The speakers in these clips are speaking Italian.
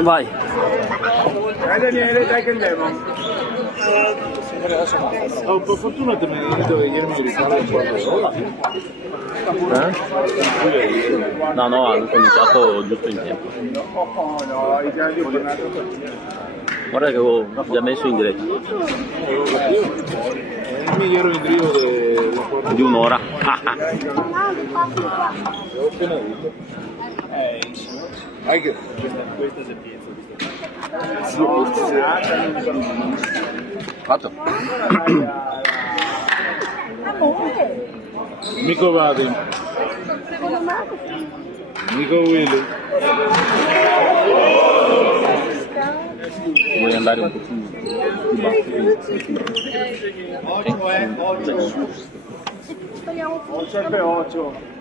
Vai. Daniele, dai che andiamo. Oh, per fortuna te ne dove ieri mi ricordo quando No, hanno cominciato giusto in tempo. Guarda che avevo già messo in diretta. Il migliore indrio Di un'ora. Ho appena detto. Anche questa sapienza. Fatto. Mico Vadi. Mico Willy. Vuoi andare un po' più basso? Sempre 8.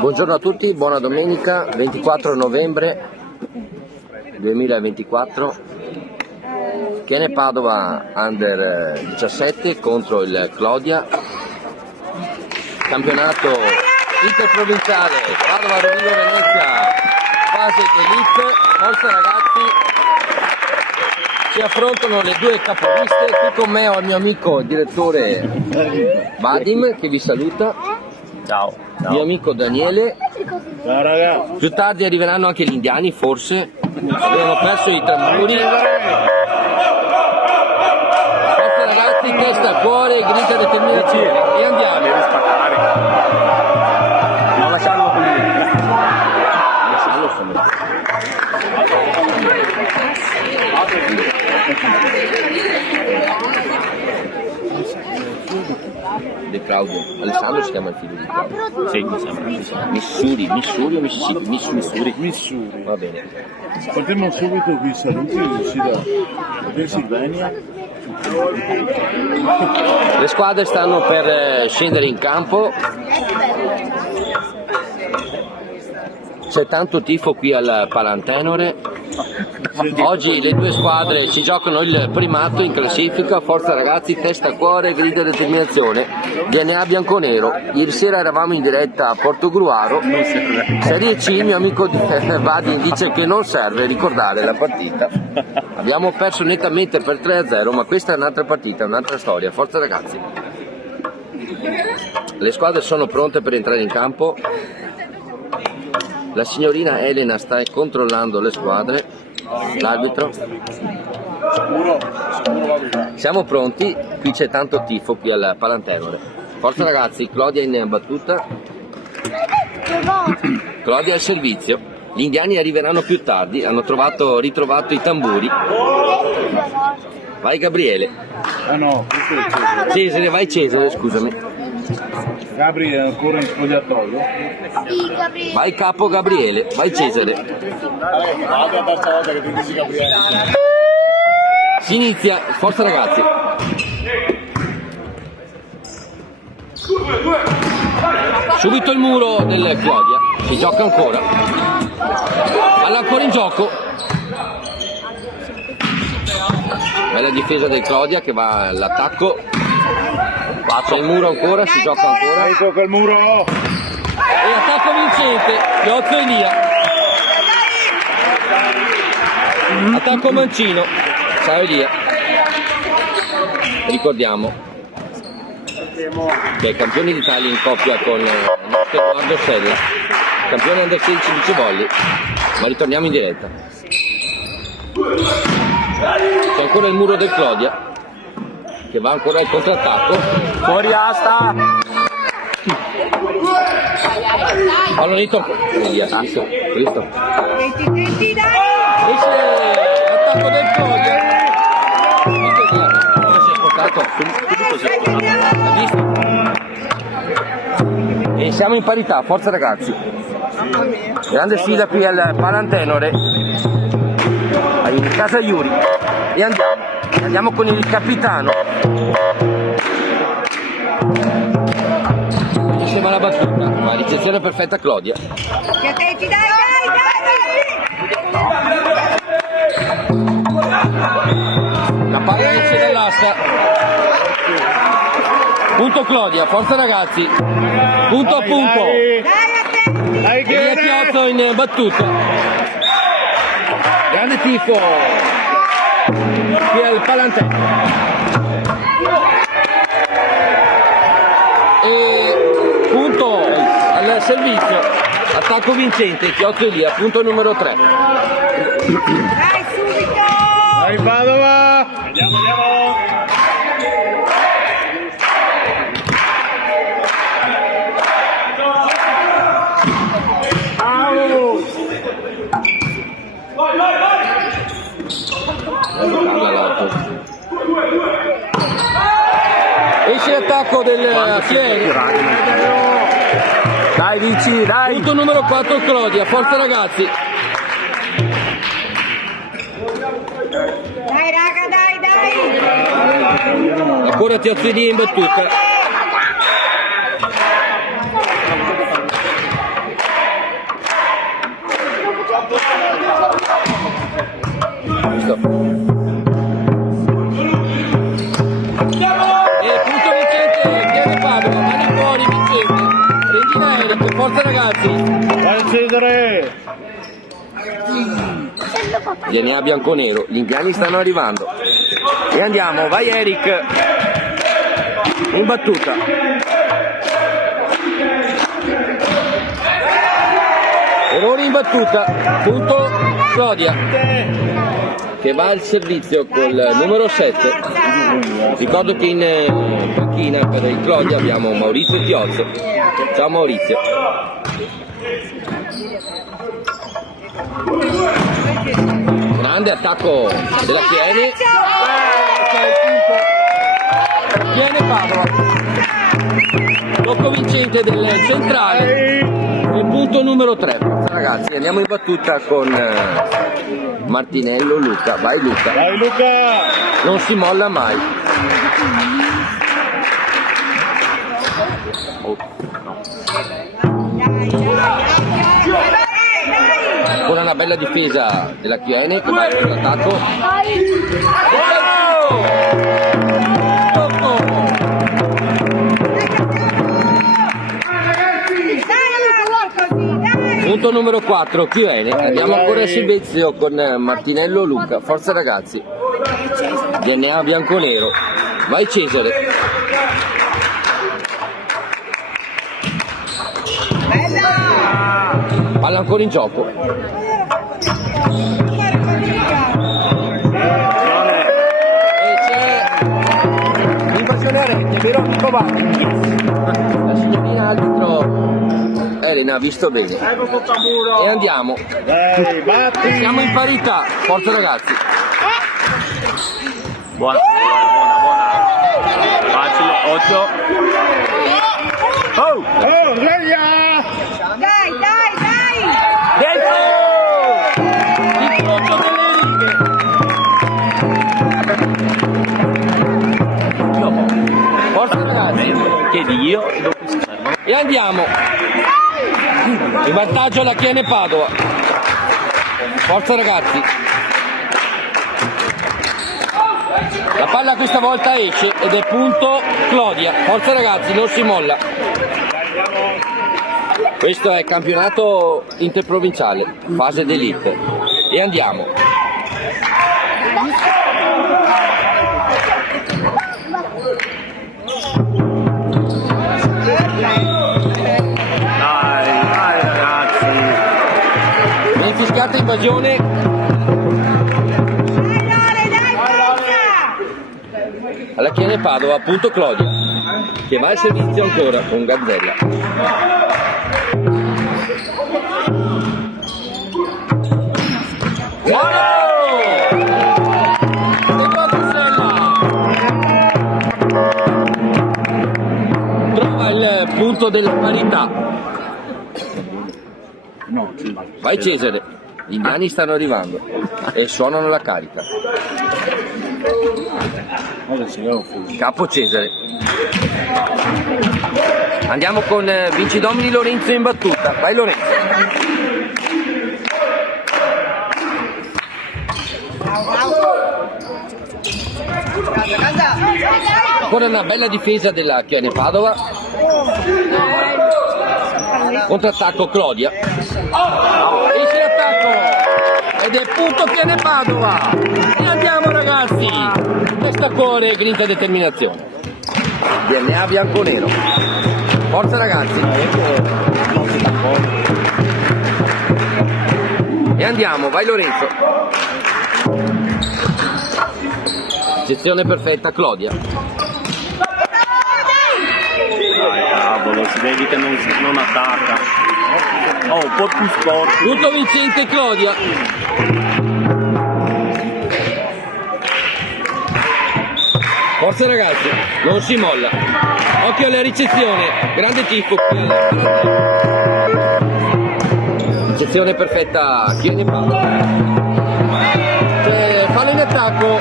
Buongiorno a tutti, buona domenica, 24 novembre 2024, Chene Padova Under 17 contro il Clodia, campionato interprovinciale Padova Rovigo Venezia, fase d'elite. Forza ragazzi, si affrontano le due capoliste. Qui con me ho il mio amico il direttore Vadim che vi saluta. Ciao. Mio amico Daniele. Ciao ragazzi. Più tardi arriveranno anche gli indiani, forse. Abbiamo perso i tamburi. Forza ragazzi, testa, cuore, grida, determinazione. E andiamo. Non lasciarlo con lui. Lasciarlo solo. De Claudio. Alessandro si chiama il figlio di Claudio. Sì, mi sembra. Missuri o Mississippi? Missuri. Va bene. Partiamo subito qui, saluti da Pennsylvania. Le squadre stanno per scendere in campo. C'è tanto tifo qui al Palantenore. Oggi le due squadre si giocano il primato in classifica. Forza ragazzi, testa, cuore, grida e determinazione. DNA bianconero. Ieri sera eravamo in diretta a Portogruaro. Serie C, mio amico Vadin dice che non serve ricordare la partita. Abbiamo perso nettamente per 3-0, ma questa è un'altra partita, un'altra storia. Forza ragazzi. Le squadre sono pronte per entrare in campo. La signorina Elena sta controllando le squadre, l'arbitro. Siamo pronti, qui c'è tanto tifo qui al Palantenore. Forza ragazzi, Clodia in battuta. Clodia al servizio. Gli indiani arriveranno più tardi, hanno ritrovato i tamburi. Vai Gabriele. Ah no, questo è Cesare, vai Cesare, scusami. Gabri è ancora in spogliatoio. Vai capo Gabriele, vai Cesare. Si inizia, forza ragazzi. Subito il muro del Clodia, si gioca ancora. Palla ancora in gioco. Bella difesa del Clodia che va all'attacco. C'è il muro ancora, si gioca ancora. Ecco quel muro! E attacco vincente, Piozzo Elia. Attacco Mancino, ciao Elia. Ricordiamo che è campione d'Italia in coppia con il nostro Edoardo Sella, campione under 16 beach volley, ma ritorniamo in diretta. C'è ancora il muro del Clodia che va ancora al contrattacco. Fuori asta! Pallonetto Elia, visto? Esce l'attacco del Clodia. Come si è spostato? Subito si è spostato. L'ha visto? E siamo in parità, forza ragazzi. Grande sfida qui al Palantenore. In casa Iuri. E andiamo con il capitano. Diceva la battuta, ma ricezione perfetta Clodia. La palla esce dall'asta. Punto Clodia, forza ragazzi. Punto a punto. Dai Elia Chiozzo in battuta. Grande tifo qui al Palanteno. E punto al servizio. Attacco vincente, Chiozzo Elia, punto numero 3. Dai subito! Dai Padova! Andiamo! Esce l'attacco del Chieri. Dai Vici, dai! Punto numero 4 Clodia, forza ragazzi. Dai raga, dai! Ancora Chiozzo Elia in battuta. Forza ragazzi! Vai Cesare! DNA bianco-nero, gli indiani stanno arrivando. E andiamo, vai Eric! In battuta. Errore in battuta, punto Clodia, che va al servizio col numero 7. Ricordo che in panchina per il Clodia abbiamo Maurizio Chiozzo. Ciao Maurizio. Grande attacco della Chiene. Chiene Padova. Tocco vincente del centrale. E punto numero 3. Ragazzi, andiamo in battuta con Martinello Luca. Vai Luca. Vai Luca! Non si molla mai. Con una bella difesa della Chiene che va all'attacco. Punto numero 4 Chiene. Andiamo ancora a servizio con Martinello Luca. Forza ragazzi. DNA bianco-nero. Vai Cesare. Palla ancora in gioco. E c'è l'invasione a rete, vero Nicovalli? La signorina arbitro Elena ha visto bene. E andiamo. Dai, batti! Siamo in parità. Forza ragazzi. Buona. Facile, 8. Oh! Oh, sveglia! Dai! Dentro! Incrocio delle righe. Forza ragazzi. Chiedi io e dopo si fermano. E andiamo. In vantaggio la Chiene Padova. Forza ragazzi. La palla questa volta esce ed è punto Clodia. Forza ragazzi, non si molla. Questo è campionato interprovinciale, fase d'elite. E andiamo. Dai ragazzi. Viene fischiata invasione. Alla Chiene Padova, punto Clodia, che va al servizio ancora con Gazzella. Trova il punto della parità. Vai Cesare, gli indiani stanno arrivando e suonano la carica. Capo Cesare. Andiamo con Vincidomini Lorenzo in battuta. Vai Lorenzo. Ancora una bella difesa della Chione Padova. Contrattacco Clodia. Esce l'attacco ed è punto Chione Padova. E andiamo ragazzi. Testa cuore, grinta e determinazione. DNA bianco-nero. Forza ragazzi. E andiamo, vai Lorenzo. Sezione perfetta Clodia. Dai, cavolo, si vede che non attacca. Oh, un po' più sporco. Punto vincente Clodia. Forza ragazzi, non si molla. Occhio alla ricezione, grande tifo qui alla ricezione perfetta, Chiene Padova. Fallo in attacco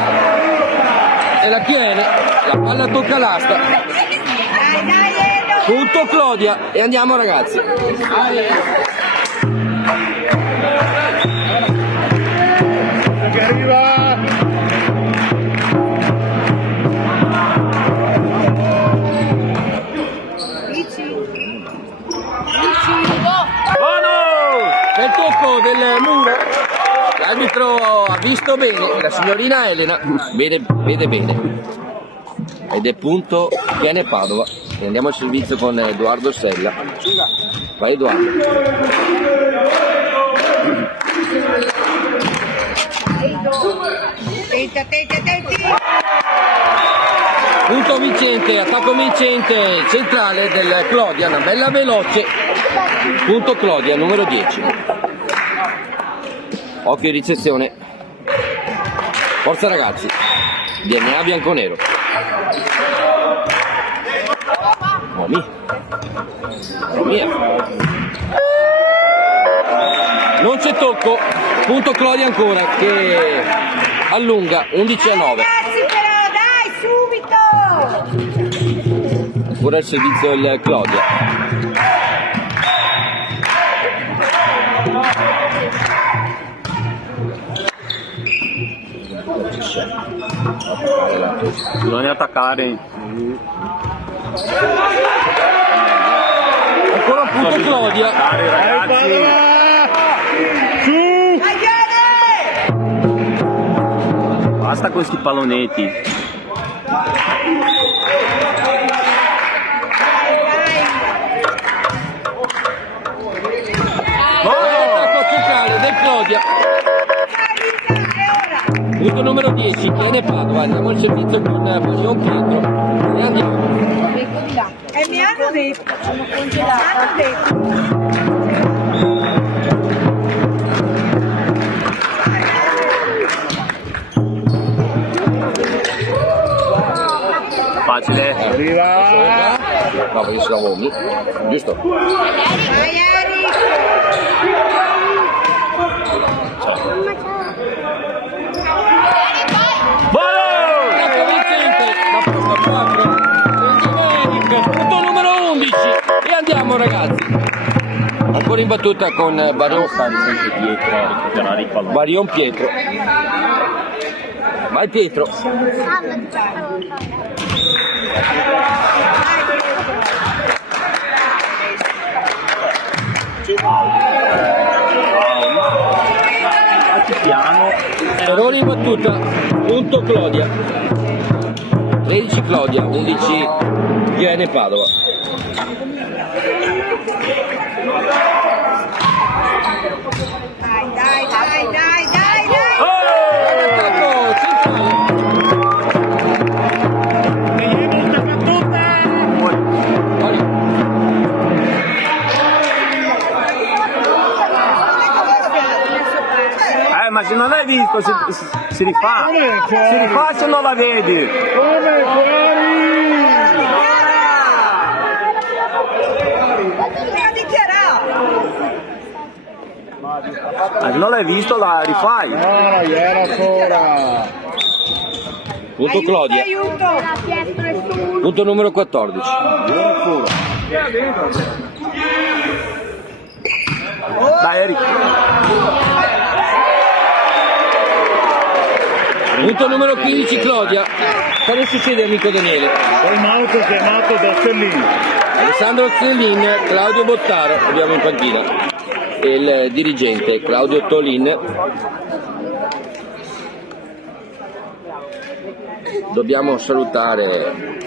e la Chiene, la palla tocca l'asta. Dai, Edo. Punto Clodia e andiamo ragazzi. Che arriva! Nel tocco del muro l'arbitro ha visto bene, la signorina Elena vede bene. Ed è punto Chiene Padova. E andiamo al servizio con Edoardo Sella. Vai Edoardo. Attenti. Punto vincente, attacco vincente centrale del Clodia, una bella veloce. Punto Clodia, numero 10. Occhio in ricezione. Forza ragazzi. DNA bianco-nero. Mamma mia. Non c'è tocco. Punto Clodia ancora che allunga 11-9. Ragazzi però, dai, subito! Ora il servizio il Clodia. Bisogna attaccare. Ancora un punto Clodia. Dai ragazzi. Dai, vieni! Basta questi pallonetti. Attacco centrale del Clodia. Punto numero 10, Chiene Padova. Andiamo al servizio con Marion Pietro. E andiamo. E mi hanno detto, sono congelata. Mi hanno Facile. Arriva! No, perché si stavo lì. Giusto? Vai, Eric! Attacco vincente. La posta 4. Eric. Punto numero 11. E andiamo ragazzi. Ancora in battuta con Stare sempre dietro a recuperare i palloni. Marion Pietro. Vai Pietro. Piano. Errore in battuta. Punto Clodia. 13 Clodia, 11 Chiene Padova. Dai! Attacco centrale. Vai. Ma se non l'hai visto si rifà. Si rifà se non la vedi. Come fuori! Devo dichiarare! Ma se non l'hai visto la rifai. No, era ancora! Punto Clodia. Aiuto! Punto numero 14. Dai Eric. Punto numero 15 Claudia. Cosa succede amico Daniele? Calmato chiamato da Stellini. Alessandro Zellin, Claudio Bottaro, abbiamo in panchina, e il dirigente Claudio Tolin. Dobbiamo salutare,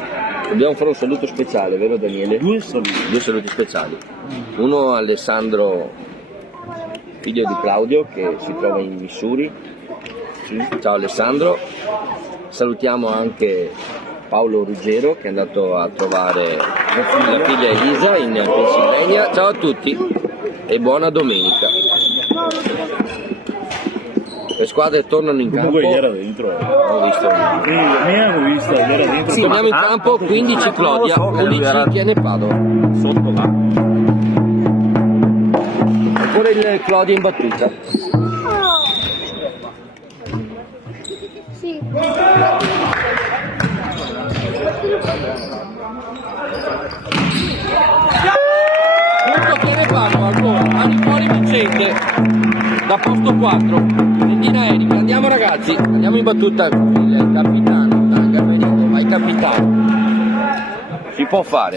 dobbiamo fare un saluto speciale, vero Daniele? Due saluti speciali. Uno a Alessandro, figlio di Claudio, che si trova in Missouri. Ciao Alessandro. Salutiamo anche Paolo Ruggero che è andato a trovare la figlia Elisa in Pennsylvania. Ciao a tutti e buona domenica. Le squadre tornano in campo. Comunque era dentro. Ho visto. Mi hanno visto, era dentro. Sì, torniamo in campo, 15 Claudia, 11 tiene Padova. Sotto là. Ancora il Claudia in battuta. Sì. Punto tiene Padova ancora, mani fuori Vincente, da posto 4, Rendina Erika, andiamo ragazzi, andiamo in battuta il capitano, dai Garmerino, vai capitano, si può fare.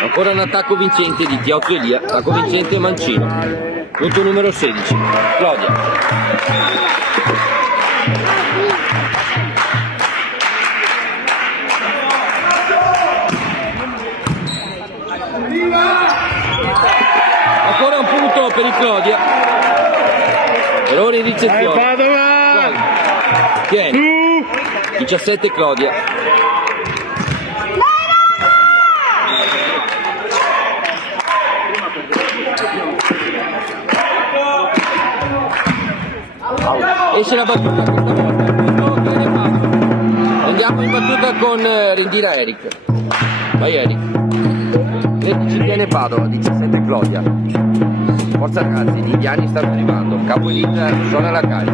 Ancora un attacco vincente di Tiotto Elia, attacco vincente e Mancino. Punto numero 16, Claudia. Ancora un punto per il Claudia. Errore in ricezione. Padova! Tieni. 17 Claudia. Esce la battuta questa volta. Andiamo in battuta con Rendina Eric. Vai Eric. Ci tiene Padova, 17 Claudia. Forza ragazzi, gli indiani stanno arrivando. Capo elite suona la carica.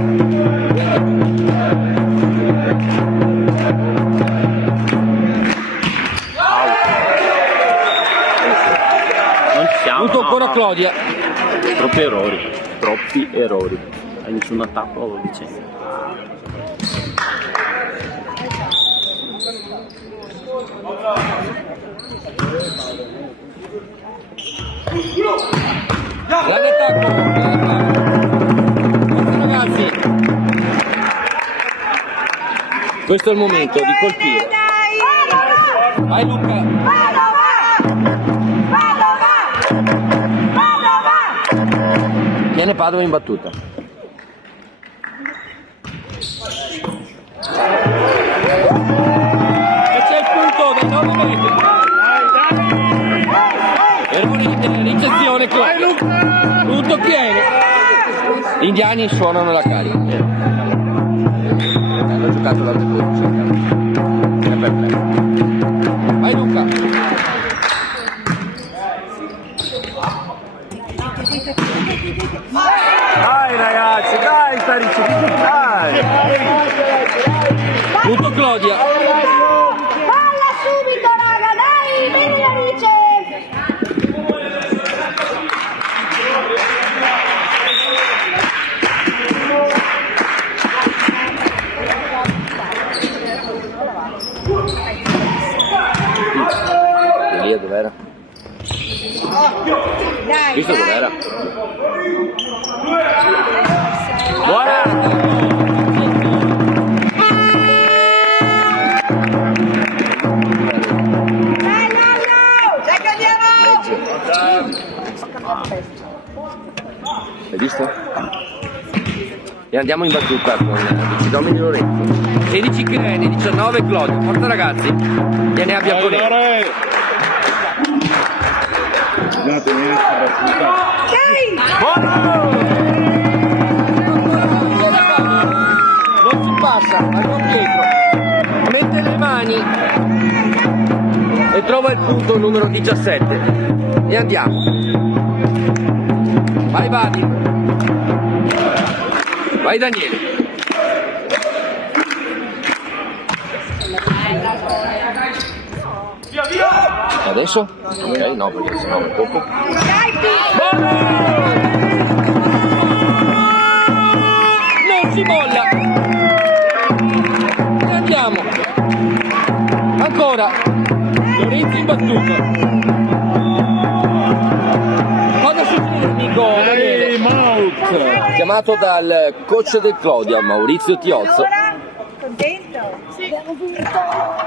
Non ci siamo. Punto ancora no. Claudia. Troppi errori. A nessun attacco lo dicendo. Grande attacco. Ragazzi, questo è il momento di colpire. Vai Luca. Viene Padova in battuta. E c'è il punto dei 9 metri. Errore in ricezione Claudia. Punto pieno. Gli indiani suonano la carica. Hanno giocato la devoluzione. È perfetto. Vai Luca. Dai ragazzi, dai, dai. Punto Claudia. Palla subito, raga, dai, vieni Alice! Elia dov'era? Dai, Visto dov'era? Buona! Dai, Lollo! Dai che andiamo! Hai visto? E andiamo in battuta con Domini Lorenzo. 16 Creni, 19 Claudio. Forza ragazzi. Viene a Bianconero. Guardate, mi è battuta. Dai! Non si passa, va dietro. Mette le mani e trova il punto numero 17. E andiamo. Vai Vadi. Vai Daniele. E adesso? Ok, no, perché sennò mi tocco. Non si molla! E andiamo! Ancora! Lorenzo in battuta! Cosa succede, amico? Maut! Chiamato dal coach del Clodia, Maurizio Tiozzo. Contento?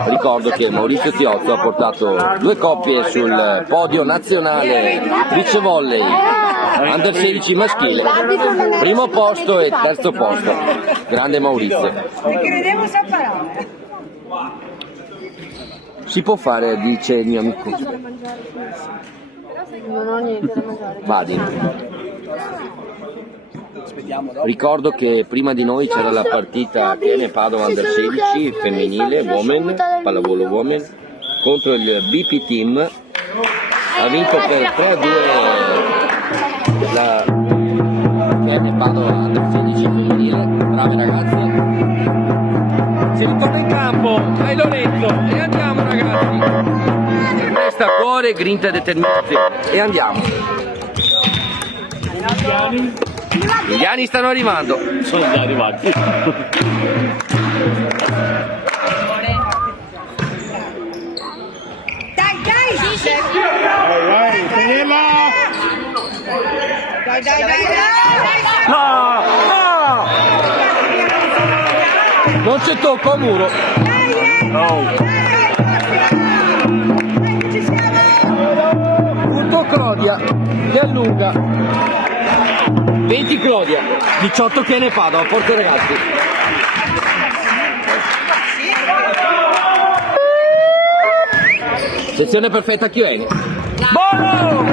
Ricordo che Maurizio Tiozzo ha portato 2 coppie sul podio nazionale beach volley under 16 maschile, primo posto e terzo posto. Grande Maurizio. Ti credevo saprà. Si può fare, dice il mio amico. Non ho niente da mangiare. Vadi. Ricordo che prima di noi c'era la partita Atene Padova Under 16 femminile, women, pallavolo women, contro il BP Team. Ha vinto per 3-2 la Atene Padova Under 16 femminile. Brave ragazze. Si ritorna in campo, dai Lorenzo, e andiamo ragazzi. Testa, cuore, grinta e determinazione. E andiamo. Gli indiani stanno arrivando. Sono già arrivati. Dai, dai! Vai, tenerla! Dai, dai, dai, dai! No! Non c'è tocco a muro. No! Ci siamo! Punto Clodia che allunga. 20 Clodia, 18 Chiene Padova, forte ragazzi. Sezione perfetta Chiene. Buono!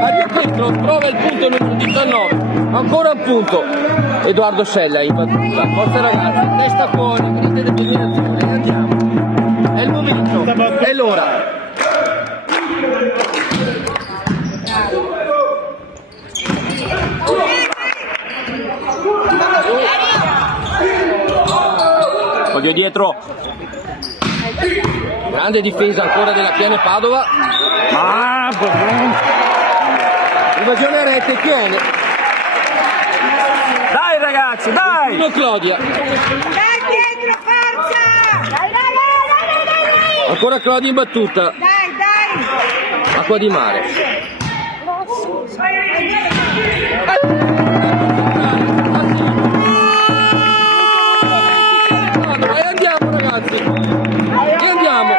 Maria Petro trova il punto numero 19, ancora un punto. Edoardo Scella in battuta, forza ragazzi, testa fuori, grida determinazione, andiamo. È il momento, è l'ora. Voglio dietro. Grande difesa ancora della Chiene Padova. Ah, Invasione a rete Chiene. dai ragazzi, dai! Uno Clodia. Dai, Pietro, forza! Dai, dai, dai! Ancora Clodia in battuta. Dai, dai! Acqua di mare. E andiamo ragazzi. E andiamo.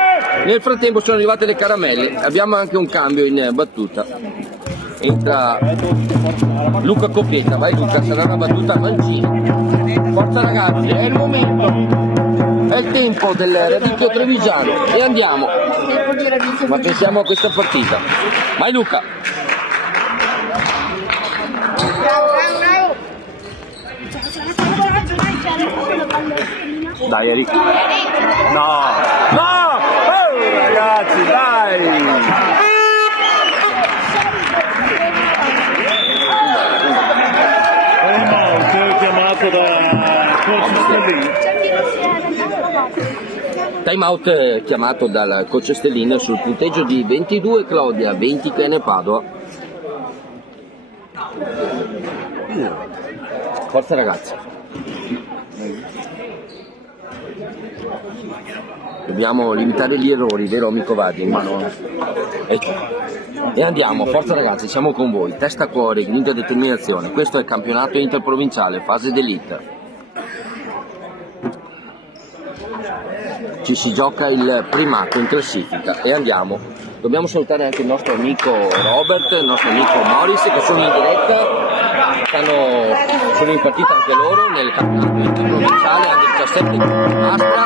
Nel frattempo sono arrivate le caramelle. Abbiamo anche un cambio in battuta. Entra Luca Coppietta. Vai Luca, sarà una battuta a Mancini. Forza ragazzi, è il momento. È il tempo del Revicchio Trevigiano. E andiamo. Ma pensiamo a questa partita. Vai Luca. Dai Eric. No! No! Oh, ragazzi, dai! Maut chiamato da coach Stellini. Time out chiamato dal coach Stellin sul punteggio di 22 Clodia, 20 Chiene Padova. Forza ragazzi. Dobbiamo limitare gli errori, vero amico Vadi? Ma no. E andiamo, forza ragazzi, siamo con voi. Testa cuore, grinta e determinazione. Questo è il campionato interprovinciale, fase d'elite. Ci si gioca il primato in classifica e andiamo. Dobbiamo salutare anche il nostro amico Robert, il nostro amico Morris che sono in diretta, sono in partita anche loro nel campionato interprovinciale under 17 Astra,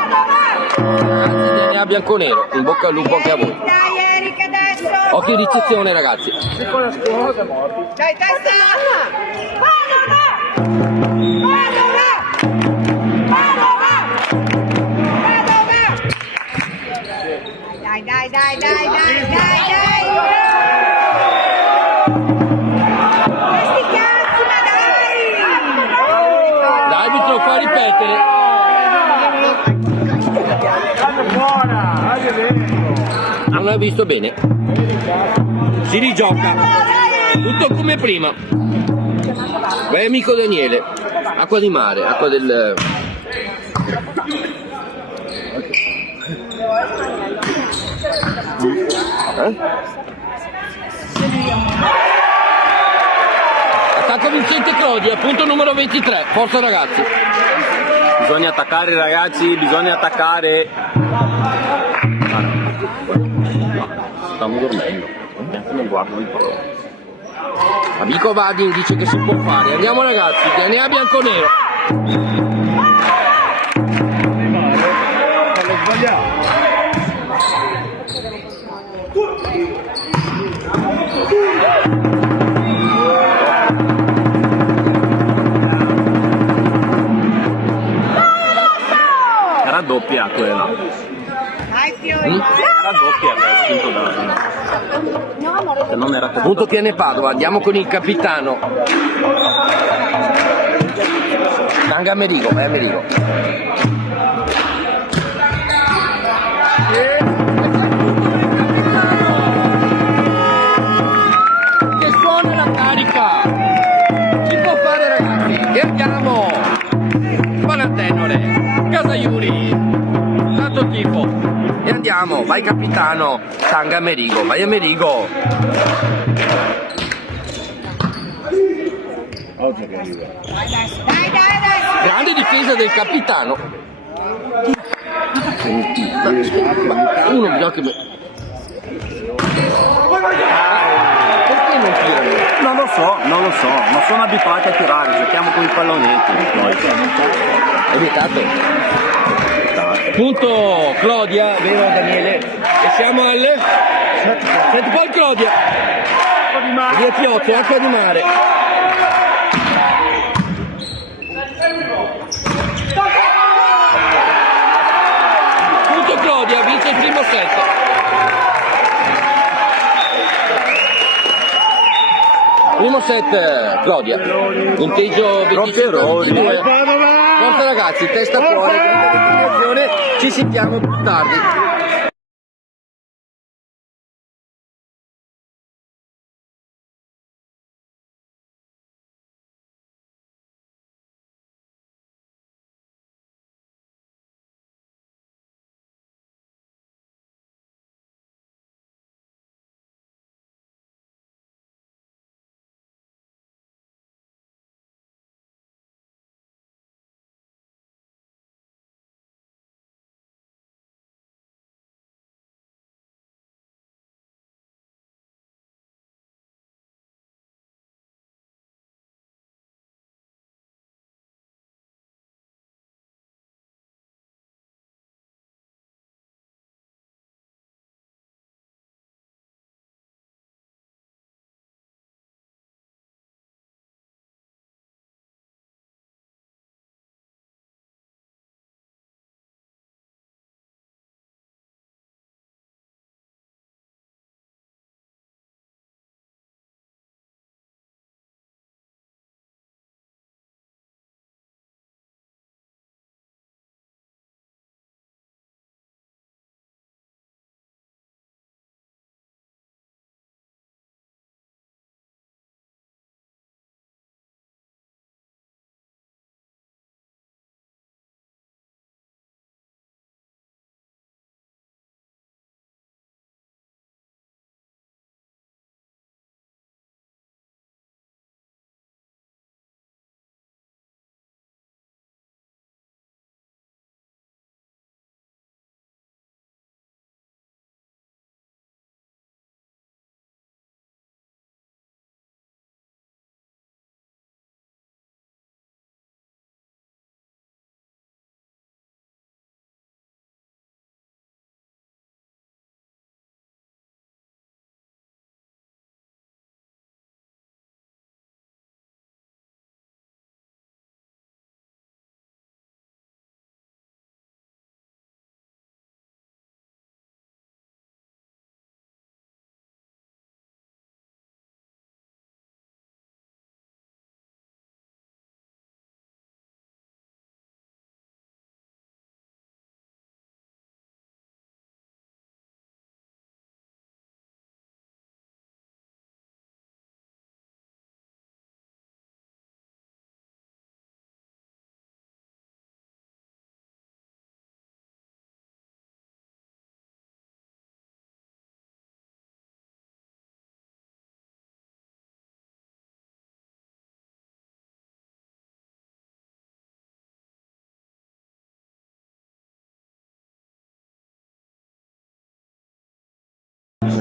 DNA bianconero, in bocca al lupo anche a voi. Dai, Erika, adesso! Occhio di ricezione ragazzi. Dai, testa! Dai, dai, dai, dai, dai, dai! Questi cazzi, ma dai! Non hai visto bene. Si rigioca. Tutto come prima. Beh, amico Daniele. Acqua di mare, acqua del... Attacco vincente Clodia, punto numero 23. Forza ragazzi. Bisogna attaccare ragazzi, bisogna attaccare. Stanno dormendo, neanche non guardano il pallone. Amico Vadin dice che si può fare. Andiamo ragazzi, DNA bianco-nero. Fallo sbagliato. Era doppia quella. Dai Fiori. Era doppia che ha spinto da. Che non era così. Punto tiene Padova, andiamo con il capitano. Tanga Amerigo, vai Amerigo. Che suona la carica. Si può fare ragazzi. E andiamo. Palantenore, Casa Iuri, tanto tifo. E andiamo, vai capitano, Tanga Amerigo, vai Amerigo. Oggi che arriva. Dai. Grande difesa del capitano. Uno bisogna che... Perché non tirano? Non lo so, ma sono abituati a tirare, giochiamo con i pallonetti. Noi. È vietato. Punto Clodia, vero Daniele? E siamo al... Senti poi Clodia. Via Piotto, acqua di mare. Punto Clodia, vince il primo set. Primo set Clodia. Punteggio 25-22. Forza ragazzi, testa fuori, grande determinazione, ci sentiamo più tardi.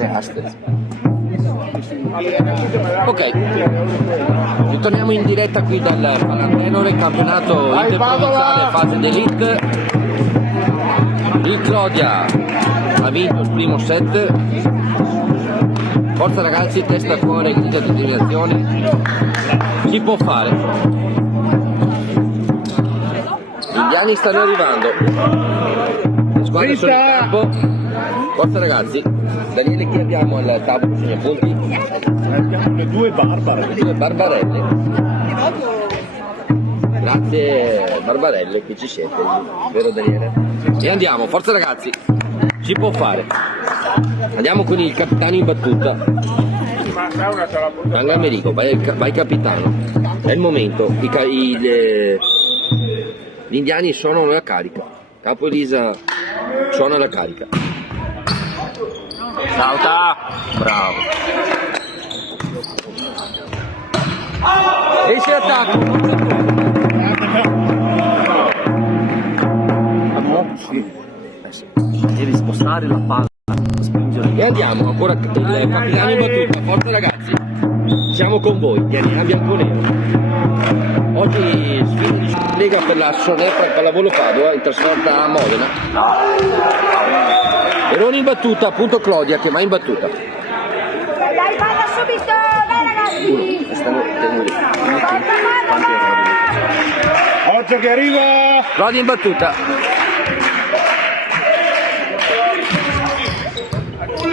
tre aste. Ok, ritorniamo in diretta qui dal Palantenore, campionato interprovinciale fase d'elite. Il Clodia ha vinto il primo set. Forza ragazzi, testa, cuore, grida, determinazione, si può fare. Gli indiani stanno arrivando, le squadre sono in campo. Forza ragazzi. Daniele, chi abbiamo al tavolo sugli appunti? Abbiamo le due Barbare. Le due Barbarelle. Grazie Barbarelle che ci siete, vero Daniele? E andiamo, forza ragazzi, si può fare. Andiamo con il capitano in battuta. Tanga Americo, vai capitano. È il momento, gli indiani suonano la carica. Capo Elisa suona la carica. Salta! Bravo! Esce attacco! Devi spostare la palla, spingere. E andiamo, ancora il capitano in battuta, forza ragazzi, siamo con voi, DNA bianconero. Oggi sfida di Lega per la Sonepa e Pallavolo Padova in trasferta a Modena. Eroni in battuta, punto Clodia che va in battuta. Dai, palla subito, dai ragazzi! Occhio che arriva! Clodia in battuta.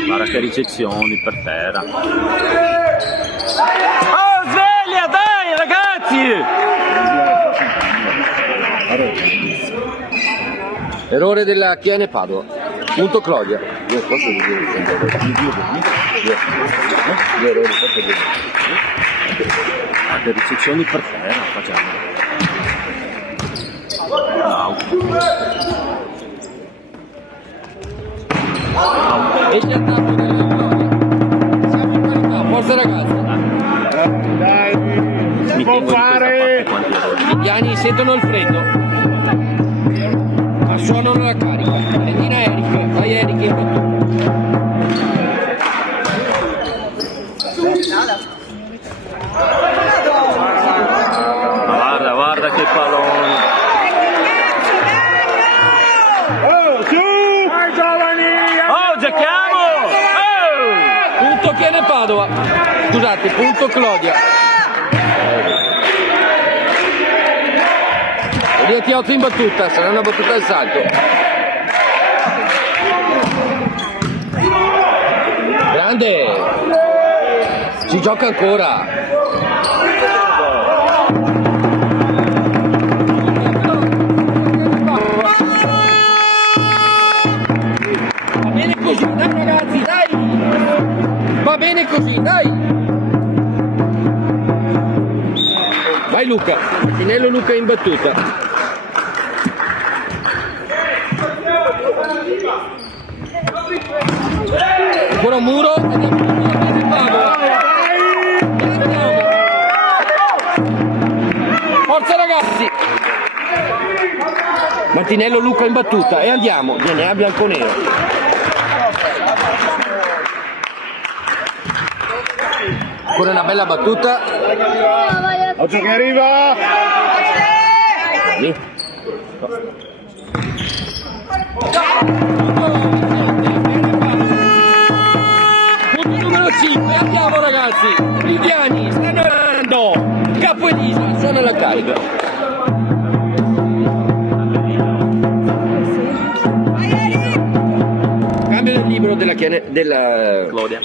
Guarda che ricezioni per terra. Oh, sveglia, dai ragazzi! Errore della Chiene Padova, punto Clodia. Io posso dire due errori, posso dire. Guarda, ricezioni per terra facciamo. Esce attacco della Clodia. Siamo in parità, forza ragazzi. Dai, si può fare! Gli indiani sentono il freddo, ma suonano la carica. Prendina Eric, vai Eric in battuta. Guarda, guarda che pallone. Oh, su! Vai giovani! Oh, giochiamo! Oh! Punto Chiene Padova. Scusate, punto Clodia. Elia Chiozzo in battuta, sarà una battuta al salto. Grande! Si gioca ancora. Va bene così, dai ragazzi, dai! Va bene così, dai! Vai Luca, Martinello Luca in battuta. Ancora un muro ed è forza ragazzi! Martinello Luca in battuta e andiamo, DNA bianconero. Ancora una bella battuta. Occhio che arriva! Lì. Punto numero 5, andiamo ragazzi, gli indiani stanno andando, Capo Elisa suona la carica. Cambio del libro del Clodia,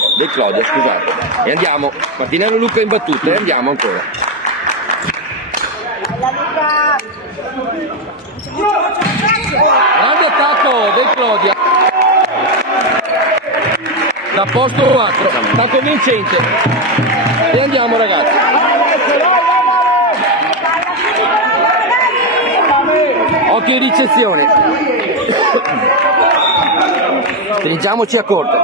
scusate. E andiamo, Martinello Luca in battuta e andiamo ancora. Grande attacco del Clodia. Da posto 4, attacco vincente. E andiamo ragazzi. Occhio in ricezione. Stringiamoci a corto.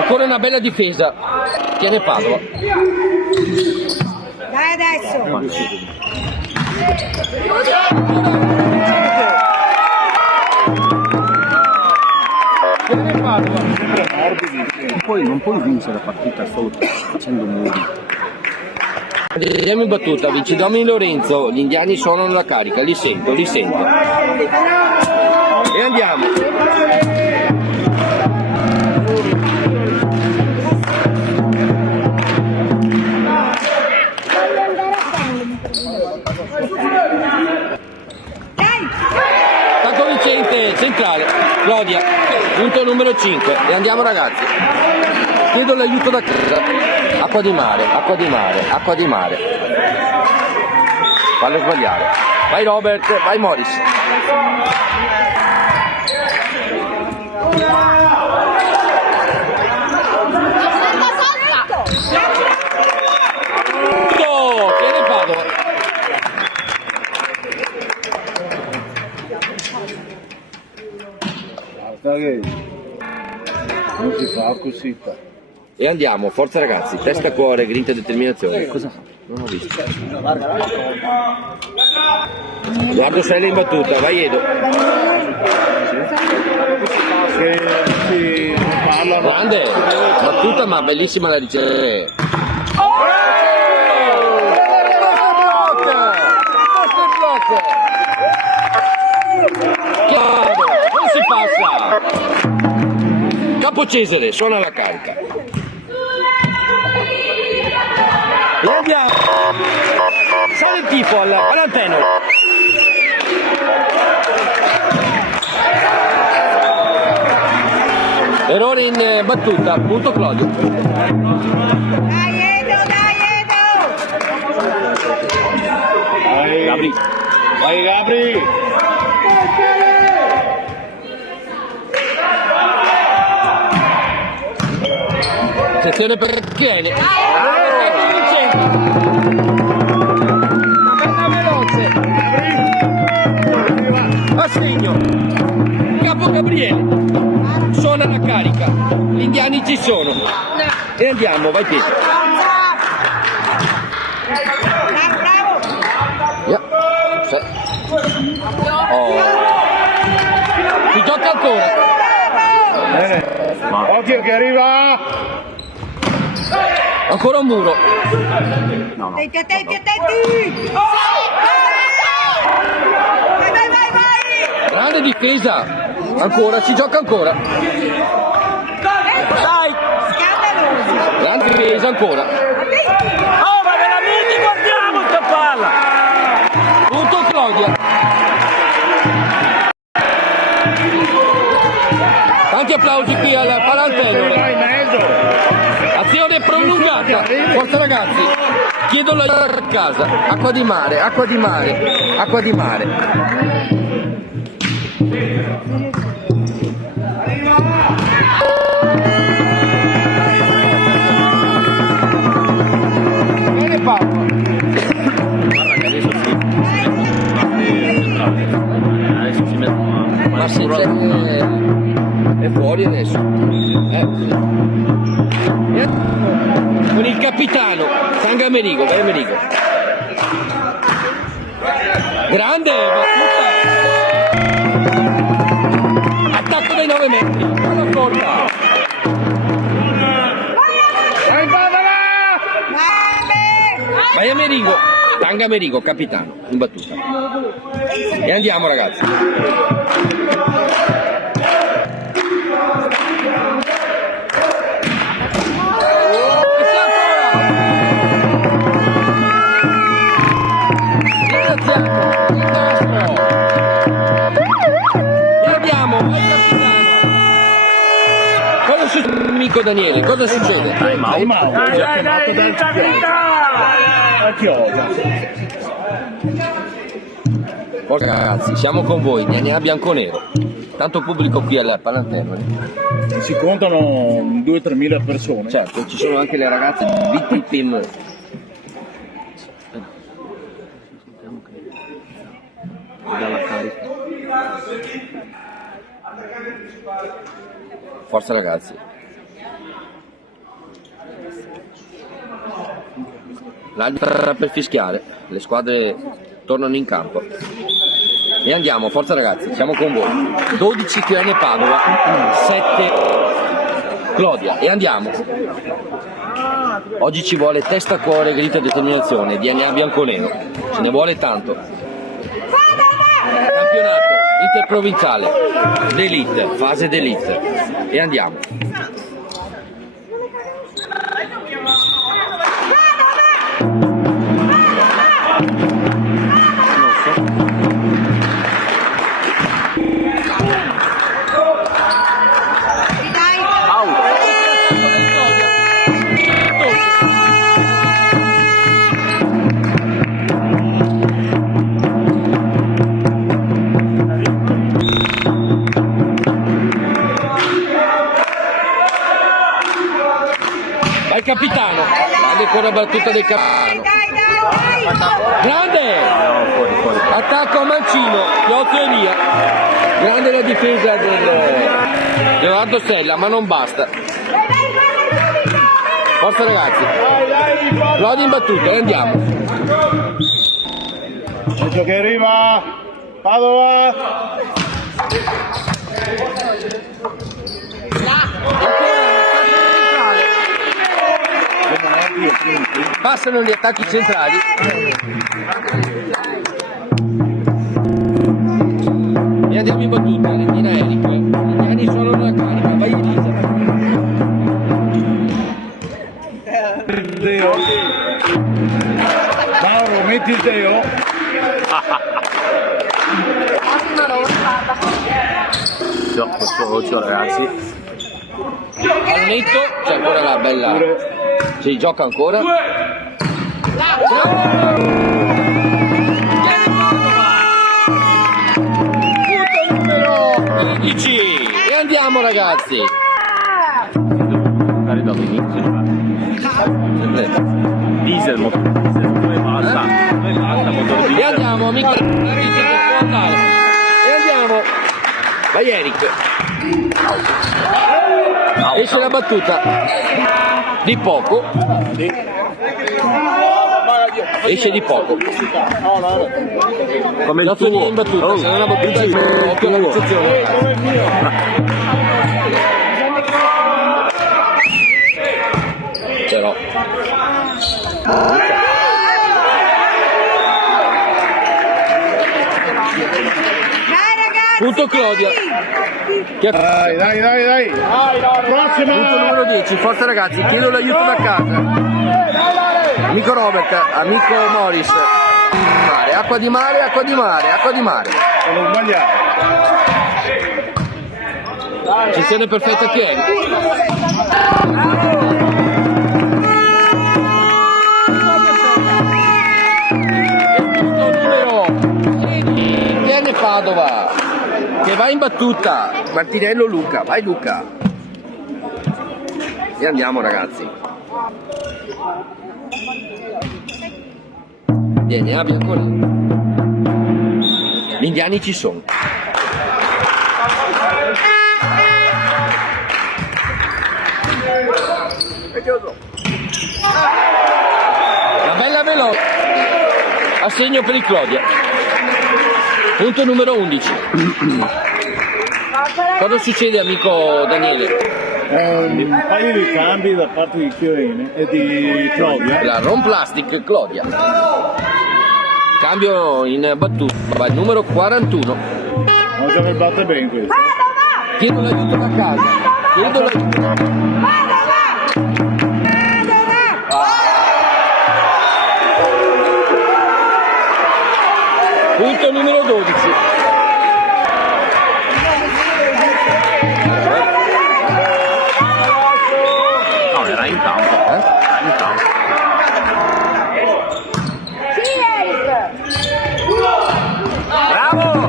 Ancora una bella difesa. Tiene Padova. Dai adesso. Poi non puoi vincere la partita solo facendo muri. Andiamo in battuta, vince Domini Lorenzo, gli indiani suonano la carica, li sento. E andiamo. Attacco vincente, centrale, Claudia, punto numero 5. E andiamo ragazzi. Chiedo l'aiuto da casa. Acqua di mare. Fallo sbagliare. Vai Robert, vai Morris. Tiene Padova. Che non si fa così. E andiamo, forza ragazzi, testa, cuore, grinta e determinazione. Cosa fa? Non ho visto. Edoardo Selle in battuta, vai Edo. Che si parlano. Grande, battuta ma bellissima la ricerca. Chiaro, non si passa. Capo Cesare, suona la carica. E andiamo. Sale il tifo all'antenno. Errore in battuta, punto Claudio. Dai Edo. Gabri. Vai Gabri. Sezione per Chene. Assegno. Capo Gabriele. Suona la carica. Gli indiani ci sono. E andiamo, vai Pietro. Yeah. Oh. Si gioca ancora. Occhio che arriva. Ancora un muro. Attenti. Vai. Grande difesa. Ancora, si gioca ancora. Dai. Scandaloso. Grande difesa ancora. Oh, ma veramente guardiamo sta palla! Punto Claudia. Tanti applausi qui al Palantello. Vai in mezzo. Azione prolungata. Forza ragazzi. Chiedo l'aiuto a casa. Acqua di mare. Bene Paolo. Guarda che adesso adesso si mettono Ma se c'è... è fuori adesso. Con il capitano San Gamerigo, vai Amerigo. Grande battuta. Attacco dai 9 metri. Alla corta. Vai Padova. Vai Amerigo. San Gamerigo, capitano, in battuta. E andiamo ragazzi. Amico Daniele, cosa succede? Dai, Forza ragazzi, siamo con voi, DNA bianco-nero. Tanto pubblico qui al Palantello. si contano 2-3 mila persone. Certo, ci sono anche le ragazze di VTPIM. dalla carica. Forza ragazzi. L'arbitro sta per fischiare, le squadre tornano in campo. E andiamo, forza ragazzi, siamo con voi. 12 QN Padova, 7 Clodia. E andiamo. Oggi ci vuole testa, cuore, grinta e determinazione, DNA bianco-nero. Ce ne vuole tanto. Campionato interprovinciale, d'elite, fase d'elite. E andiamo. Vai capitano, grande ancora battuta del capitano. Grande! Attacco a Mancino, Piotto e via. Grande la difesa del Leonardo Sella, ma non basta. Forza ragazzi. Claudio in battuta, e andiamo. Ecco che arriva Padova. Passano gli attacchi centrali. E andiamo in battuta, Lentina Eric. Gli indiani sono una carica, vai Elisa. Deo. Mauro, metti il Deo. Questo occhio ragazzi. Al netto c'è ancora la bella. Si gioca ancora. Punto numero 15. E andiamo ragazzi. Magari dopo inizio. Diesel, motore diesel, dove basta? Dove basta, motore E diesel. andiamo, amico. E andiamo. Vai Eric. Esce la battuta. Di poco. Esce di poco. Come La il finita tuo. in battuta. Oh. Se non è una battuta, occhio alla ricezione. Però. Punto Claudia. Che Dai. Prossima. Punto numero 10, forza ragazzi, chiedo l'aiuto da casa. Amico Robert, amico Morris. Acqua di mare, acqua di mare, acqua di mare. Sono sbagliato. Gestione perfetta chi è? Punto numero viene Padova, che va in battuta. Martinello Luca, vai Luca. E andiamo ragazzi. Vieni, bianco. Gli indiani ci sono. La bella veloce. Assegno per il Clodia. Punto numero 11. Cosa succede amico Daniele? Un paio di cambi da parte di Chiorene e di Claudia. La Ron Plastic Clodia. Cambio in battuta. Va il numero 41. Non già mi batte bene questo. Chiedo l'aiuto da casa. Chiedo l'aiuto. Punto numero 12. No, era in campo. Era in campo. Sì, Eric! Bravo!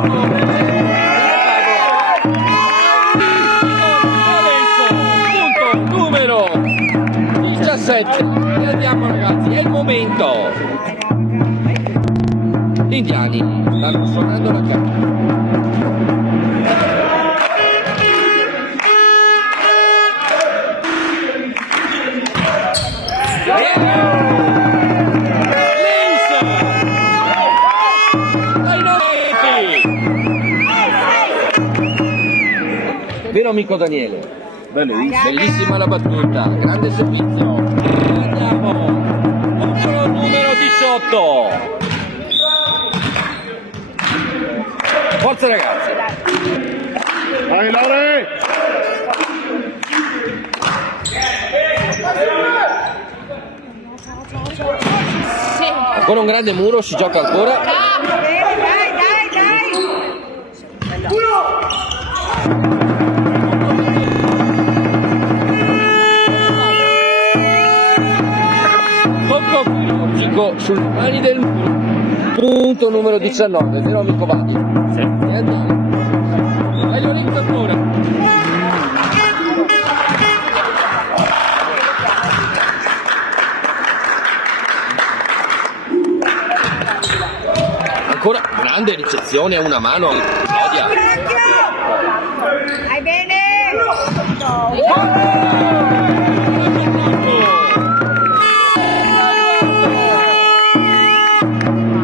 Punto numero 17. E andiamo ragazzi, è il momento. Gli indiani stanno suonando la chiave. amico Daniele. Bellissimo. Bellissima la battuta, grande servizio. Andiamo, numero 18. Forza ragazzi. Vai Lore! Ancora un grande muro, si gioca ancora. Dai, dai, dai. Tocco sul mani del muro. Punto numero 19, vero amico Vadi? Sì. E andiamo. Vai Lorenzo ancora. Ancora grande ricezione a una mano. Claudia. Vai bene.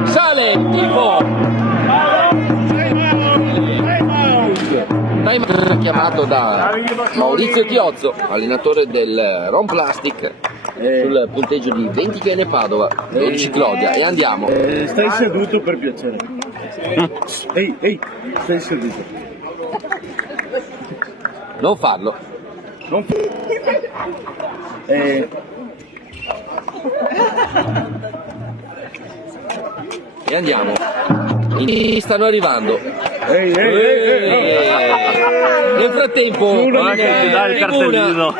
Sale il tifo. Time chiamato da Maurizio Chiozzo, allenatore del Ron Plastic, sul punteggio di 20 Chiene Padova, 12 Claudia. E andiamo. Stai seduto per piacere. Ehi, stai seduto. Non farlo. Non E andiamo. Stanno arrivando. Ehi. Nel frattempo Giuro che Ti dai il cartellino.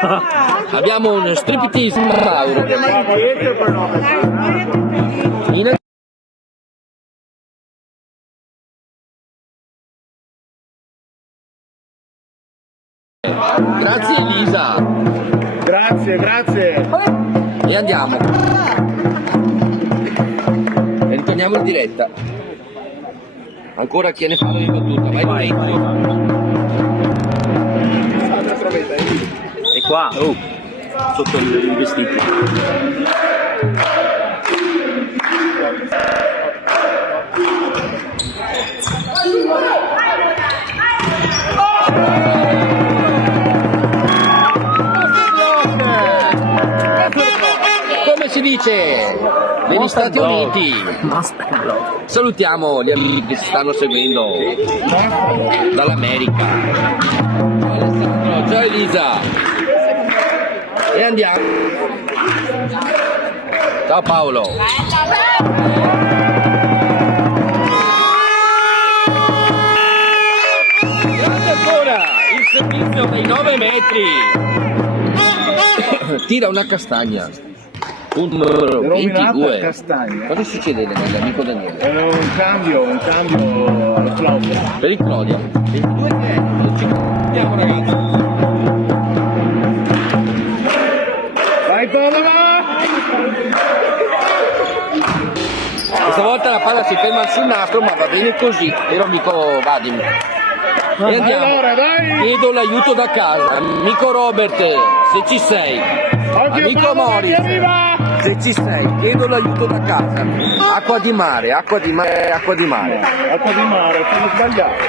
abbiamo uno striptease Mauro. In Grazie Elisa. Grazie. E andiamo. E ritorniamo in diretta. Ancora chi ne fa di battuta. Vai Lorenzo. E qua, sotto i vestiti. Come si dice negli Stati Uniti? Salutiamo gli amici che ci stanno seguendo dall'America. Alessandro, ciao Elisa. E andiamo. Ciao Paolo. Grande ancora il servizio dei 9 metri. Tira una castagna. Punto numero Rovinata 22. castagna. Cosa succede nell'amico Daniele? È un cambio Claudia. Per il Claudia. 22 che è? Andiamo ragazzi. Vai Padova! Questa volta la palla si ferma sul nastro, ma va bene così, vero amico Vadim? E andiamo. Allora, dai! Chiedo l'aiuto da casa. Amico Robert, se ci sei. Occhio, Amico Padova, Morris, che arriva! se ci sei, chiedo l'aiuto da casa. Acqua di mare, acqua di mare, acqua di mare. Acqua di mare, sono sbagliato.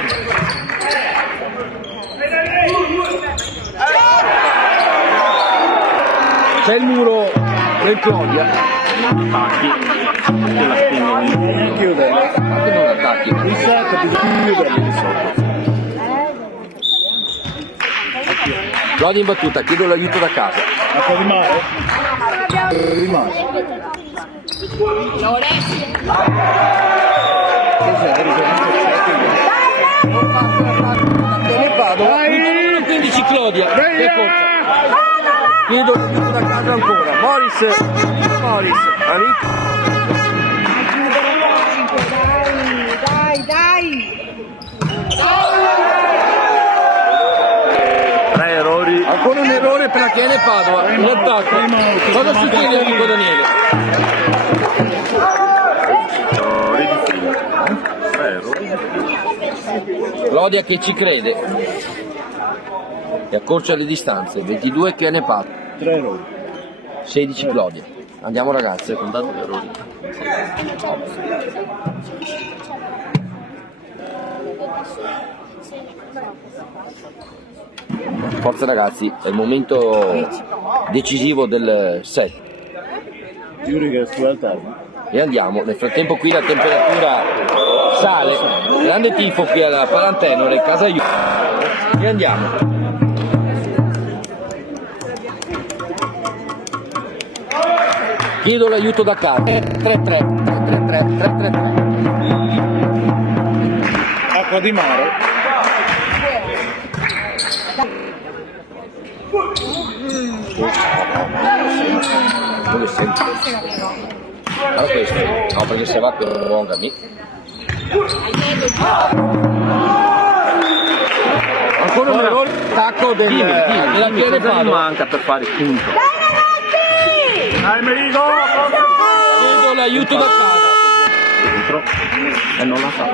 C'è il muro del Claudia. Attacchi. Te la spingo in Non chiudere. Perché non attacchi? Il sacco ti chiudere. Claudia in battuta, chiedo l'aiuto da casa. Acqua di mare? Di mare. Numero 15 Claudia. Che forza. Chiedo l'aiuto da casa ancora. Morris, amico. Dai. 3 errori. Ancora un errore per la Chiene Padova. In attacco. Cosa succede amico Daniele? Errori di fila. 3 errori. Claudia che ci crede. E accorcia le distanze. 22 Chiene Padova. 3 errori. 16 Claudia. Andiamo ragazze. Contate gli errori. Forza ragazzi, è il momento decisivo del set. Giuri che è sull'altare. E andiamo, nel frattempo qui la temperatura sale, grande tifo qui alla Palantenore, casa Iu. E andiamo. Chiedo l'aiuto da casa. 3-3. Acqua di mare. Dove senti? Allora questo, no perché se va per un cammino. Ancora un errore, tacco della piede Cosa manca per fare il punto? Dai Merigo! Chiedo l'aiuto da casa. Dentro e non la fa.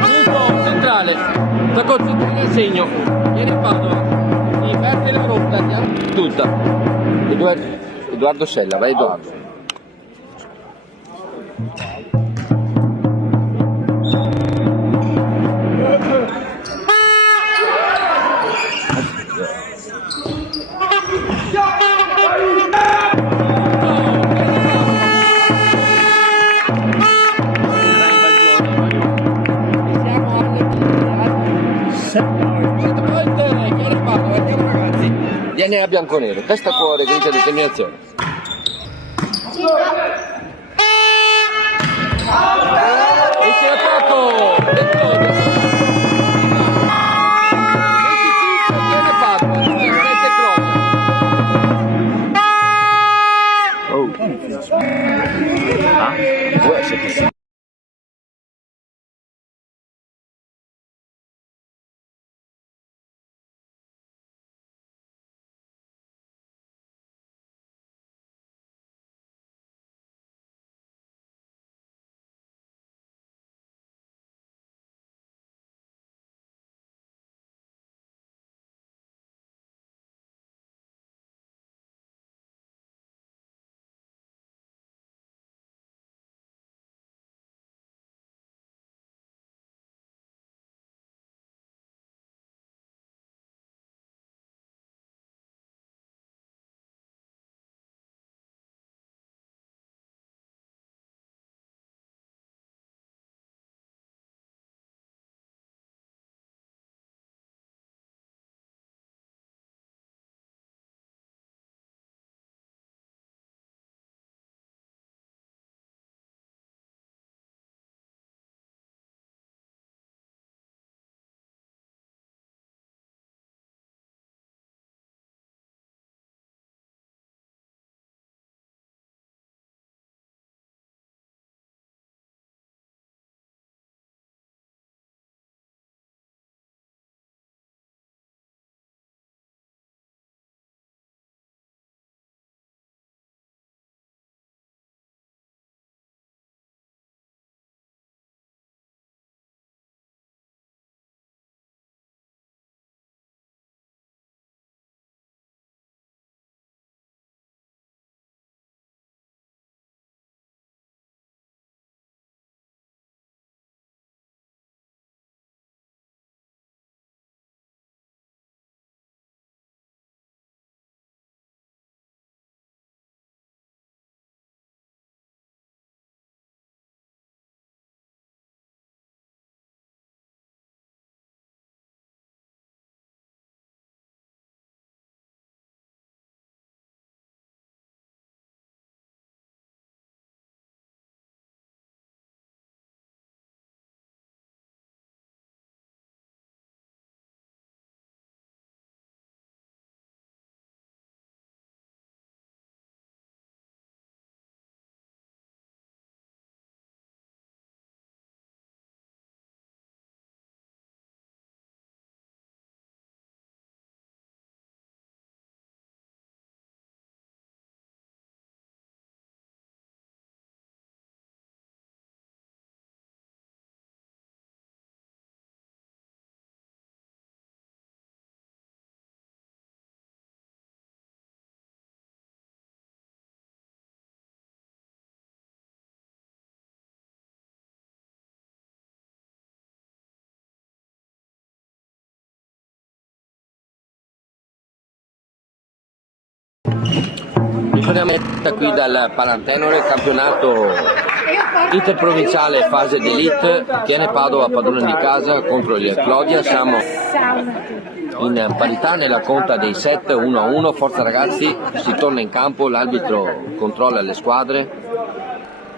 Punto centrale, tocco centrale al segno, viene in Padova, inverte la rotta, andiamo tutta. Edoardo Sella, vai Edoardo. DNA bianconero, testa cuore, grinta determinazione. E si è fatto! 25 tiene Padova, 17 croce. Può essere che sì. Torniamo qui dal Palantenore, campionato interprovinciale fase di elite, Tiene Padova padrone di casa contro il Clodia. Siamo in parità nella conta dei set, 1-1, forza ragazzi, si torna in campo, l'arbitro controlla le squadre,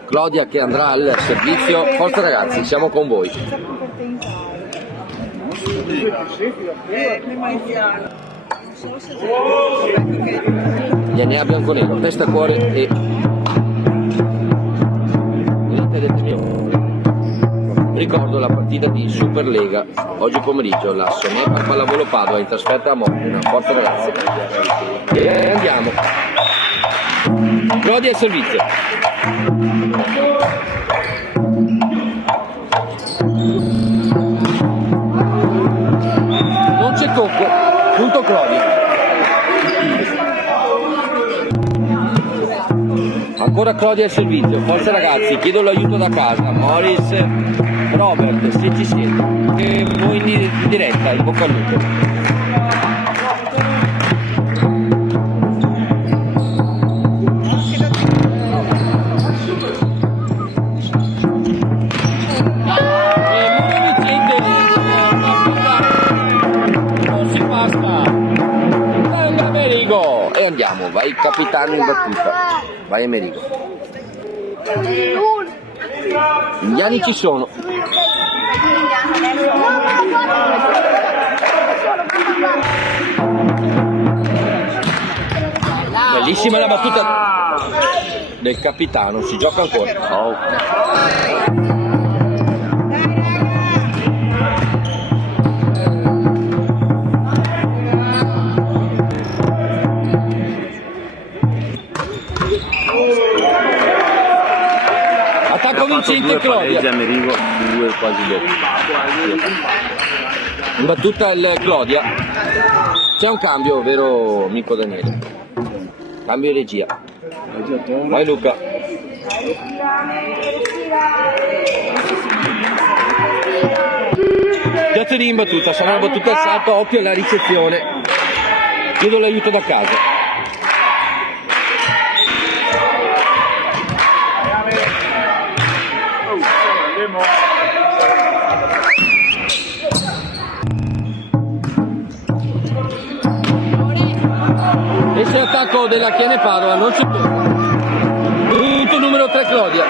Clodia che andrà al servizio, forza ragazzi, siamo con voi. DNA bianconero, testa, cuore e ricordo la partita di Superlega oggi pomeriggio, la Sonepa Pallavolo Padova in trasferta a Modena, forza ragazzi. E andiamo, Clodia al servizio. Non c'è tocco, punto Clodia. Ancora Clodia al servizio, forza ragazzi, chiedo l'aiuto da casa, Morris, Robert, se ci siete, e voi in diretta, in bocca al lupo. E andiamo, vai capitano in battuta, vai Amerigo. Gli anni ci sono. Bellissima la battuta del capitano, si gioca ancora. Oh. Attacco vincente Clodia. Amerigo, 2 quasi dopo. In battuta il Clodia. C'è un cambio, vero amico Daniele? Cambio di regia. Vai Luca. Giazzoni in battuta, sarà una battuta al salto, occhio alla ricezione. Chiedo l'aiuto da casa. Esce l'attacco della Tiene Padova, non c'è più. Punto numero 3 Clodia,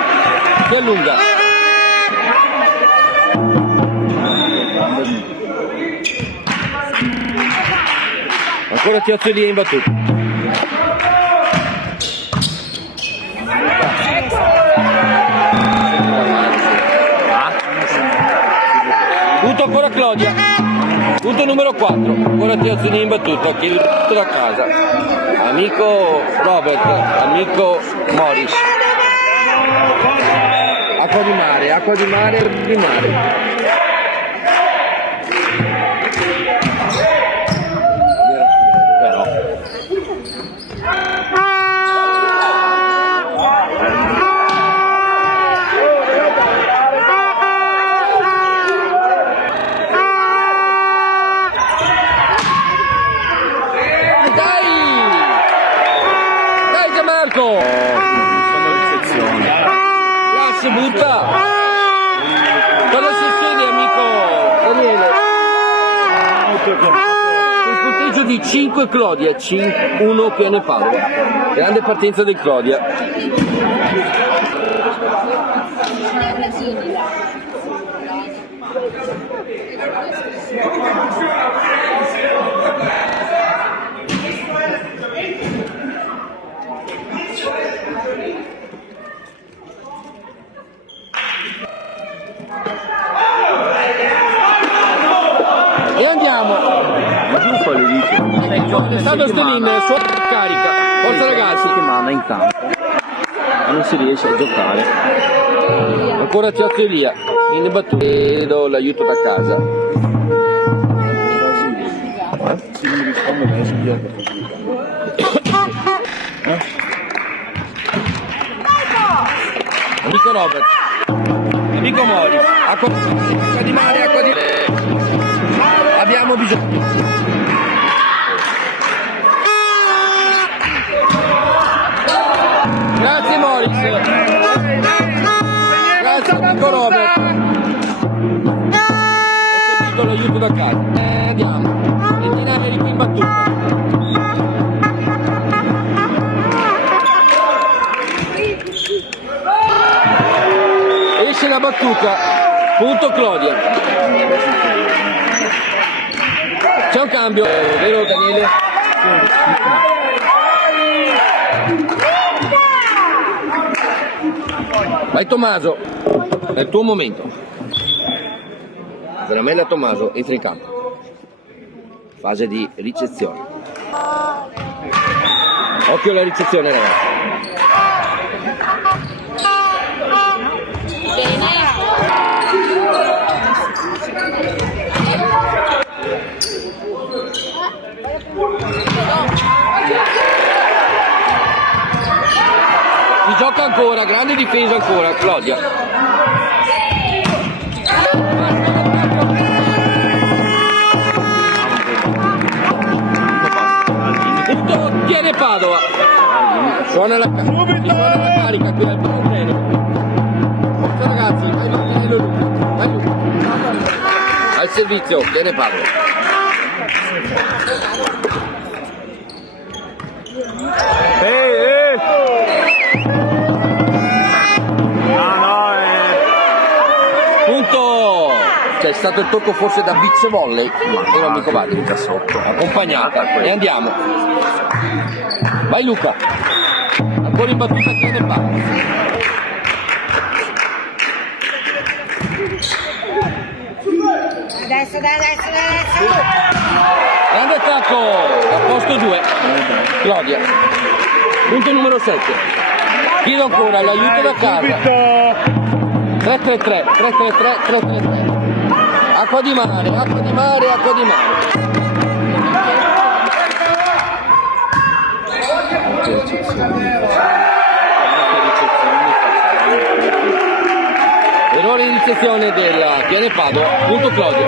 si allunga. Ancora Tiazzolini in battuta. Punto ancora Clodia. Punto numero 4, ancora Tiazzolini in battuta, chiedo tutto da casa. Amico Robert, amico Morris. Acqua di mare, acqua di mare, di mare. Però. Si butta, cosa succede amico Daniele? Un punteggio di 5 Clodia, 1 Tiene Padova, grande partenza del Clodia. E andiamo. Ma tu quale dici? Stato Stelin, sua carica. Forza ragazzi. Settimana in campo. E non si riesce a giocare. Ancora Tiozzeria. In battuta. Chiedo l'aiuto da casa. Se non mi risponde me la studiata. Amico Robert. Amico Mori. Acqua di mare, acqua di mare. Abbiamo bisogno. Grazie amico Robert. È sentito l'aiuto da casa. Andiamo. Il Dinamo in battuta. Esce la battuta. Punto Claudia. C'è un cambio, vero Daniele? Vai Tommaso, è il tuo momento. Veramella Tommaso, entra in campo. Fase di ricezione. Occhio alla ricezione ragazzi. Si gioca ancora, grande difesa ancora, Claudia. Punto, tiene Padova. Suona la carica qui al Palanteno. Forza ragazzi, vai Luca. Al servizio, tiene Padova. Punto! C'è stato il tocco forse da beach volley, ma era amico Vadi da sotto, accompagnata e andiamo. Vai Luca, ancora in battuta tiene Padova. Adesso. Grande attacco, a posto 2, Claudia. Punto numero 7. Chiedo ancora l'aiuto da casa. 3-3-3. Acqua di mare. Errore di ricezione della Tiene Padova, punto Claudia.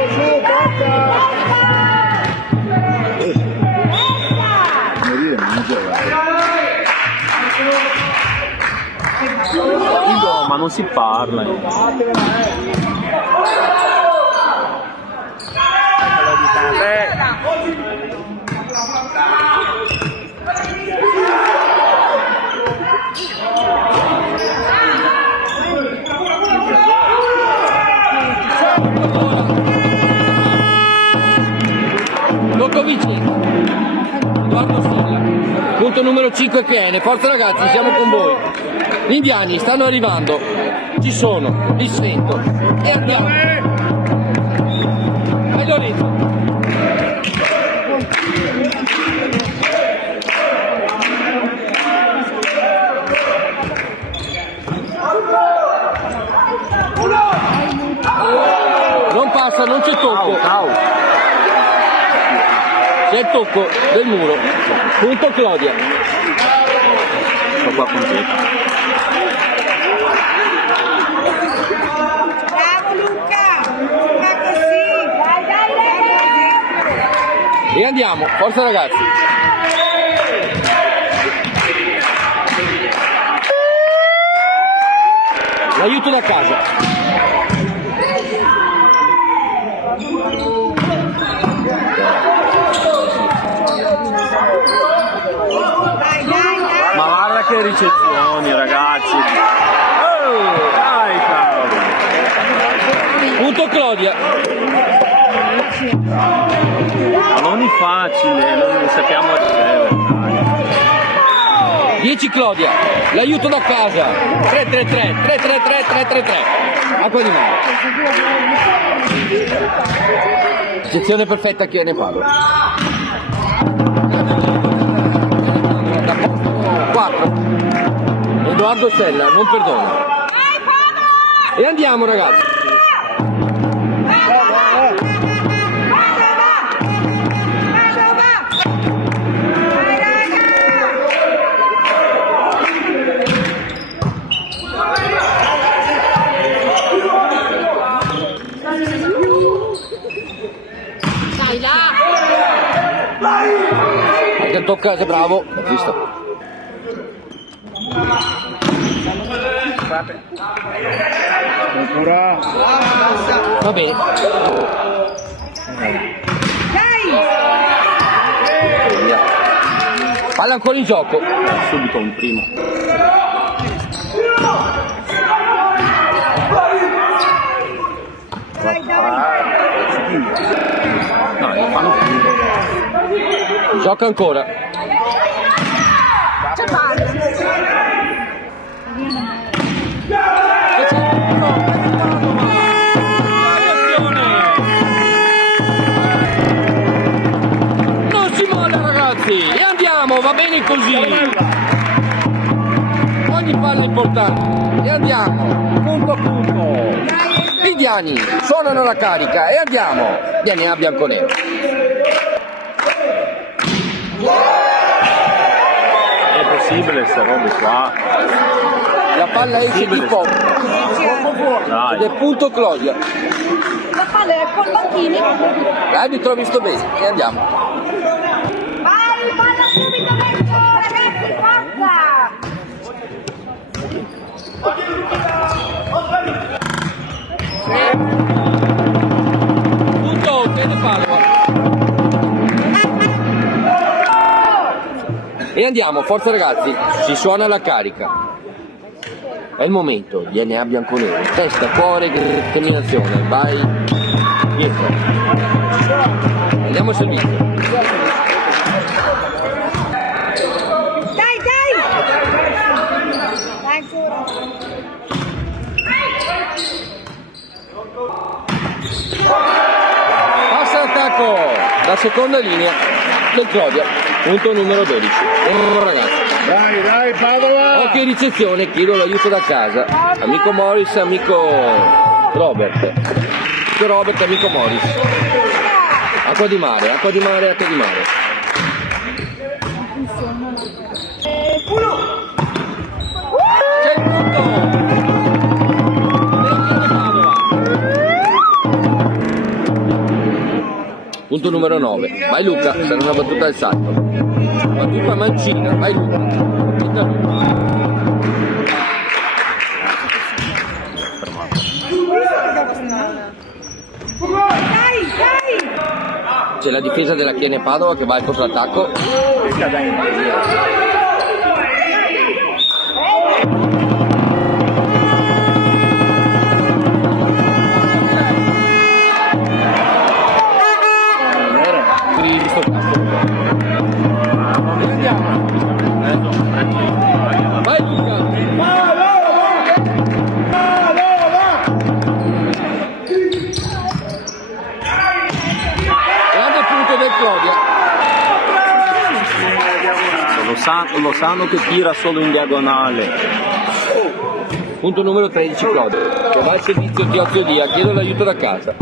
No, ma non si parla. Lokovic, Edoardo Stella, punto numero 5 Chene, forza ragazzi, siamo con voi. Gli indiani stanno arrivando, ci sono, li sento e andiamo. Vai Lorenzo. Non passa, non c'è tocco. C'è il tocco del muro, punto Claudia. Sto qua con te. Bravo Luca! Ma così! Dai! E andiamo, forza ragazzi. L'aiuto da casa. Ma guarda che ricezioni ragazzi. Dai cavolo. Punto Claudia. Ma non è facile, non sappiamo ricevere. 10 Claudia, l'aiuto da casa. 3-3-3. Acqua di mare. Sezione perfetta chi ne parla. Da posto 4. Edoardo Stella, non perdona. E andiamo ragazzi. Che tocca, sei bravo, ho visto. Ancora. Va bene. Via. Palla ancora in gioco. Subito un primo. No, non fanno più. Gioca ancora. C'è palla. Non si molla ragazzi. E andiamo, va bene così. Ogni palla è importante. E andiamo. Punto a punto. Viviani suonano la carica e andiamo. DNA bianconero. È possibile queste robe qua? La palla esce di poco. Dai. Ed è punto Claudia. La palla è col banchini. L'arbitro ha visto bene e andiamo. Vai, palla subito dentro, ragazzi, forza! Punto, bene Padova. E andiamo, forza ragazzi, si suona la carica. È il momento, DNA bianconero. Testa, cuore, determinazione. Vai dietro. Andiamo al servizio. Dai, dai! Dai, ancora. Passa l'attacco da seconda linea del Claudia, punto numero 12. Ragazzi, Dai, Padova. occhio ricezione, chiedo l'aiuto da casa. Amico Morris, amico Robert. Amico Robert, amico Morris. Acqua di mare, acqua di mare, acqua di mare. C'è il punto! Punto numero 9. Vai Luca, sarà una battuta al salto. Battuta mancina, vai Luca. Battuta Luca. Dai, dai! C'è la difesa della Chiene Padova che va al contrattacco. Vai Luca! Grande punto del Claudia. Lo sanno che tira solo in diagonale. Punto numero 13 Claudia. Che va al servizio di Ozio Dia, chiedo l'aiuto da casa.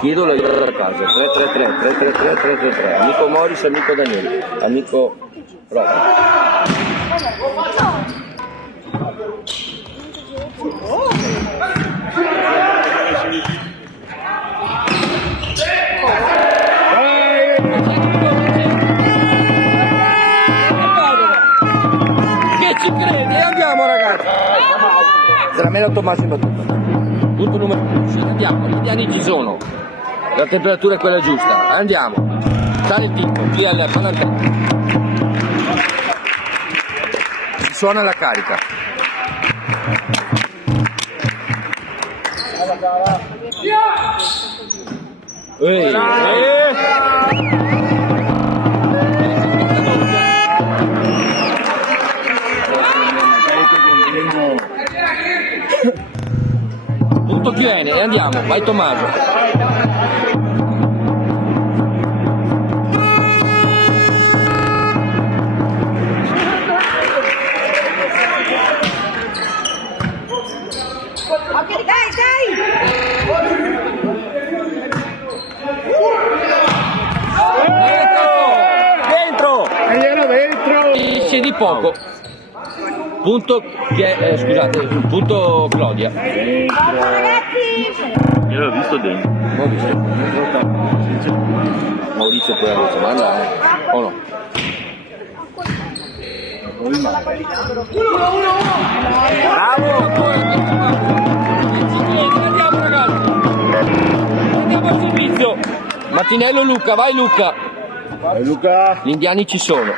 Chiedo l'aiuto da casa. 333. Amico Morris, amico Daniele, amico Robert. Che ci credi? Andiamo ragazzi! Se la mena Tommaso in battuta. Punto numero 11. Andiamo, gli indiani ci sono. La temperatura è quella giusta. Andiamo. Sale il tipo, qui alla Palantano. Si suona la carica. Ehi, punto chiene e andiamo, vai Tommaso. Dentro! E era dentro! Esce di poco. Punto che scusate, punto Claudia. Forza, ragazzi! Io l'ho visto dentro. Ho visto. Maurizio pure adesso, manda o no? Andiamo ragazzi, andiamo al servizio. Martinello, Luca, vai Luca. Vai Luca. Gli indiani ci sono.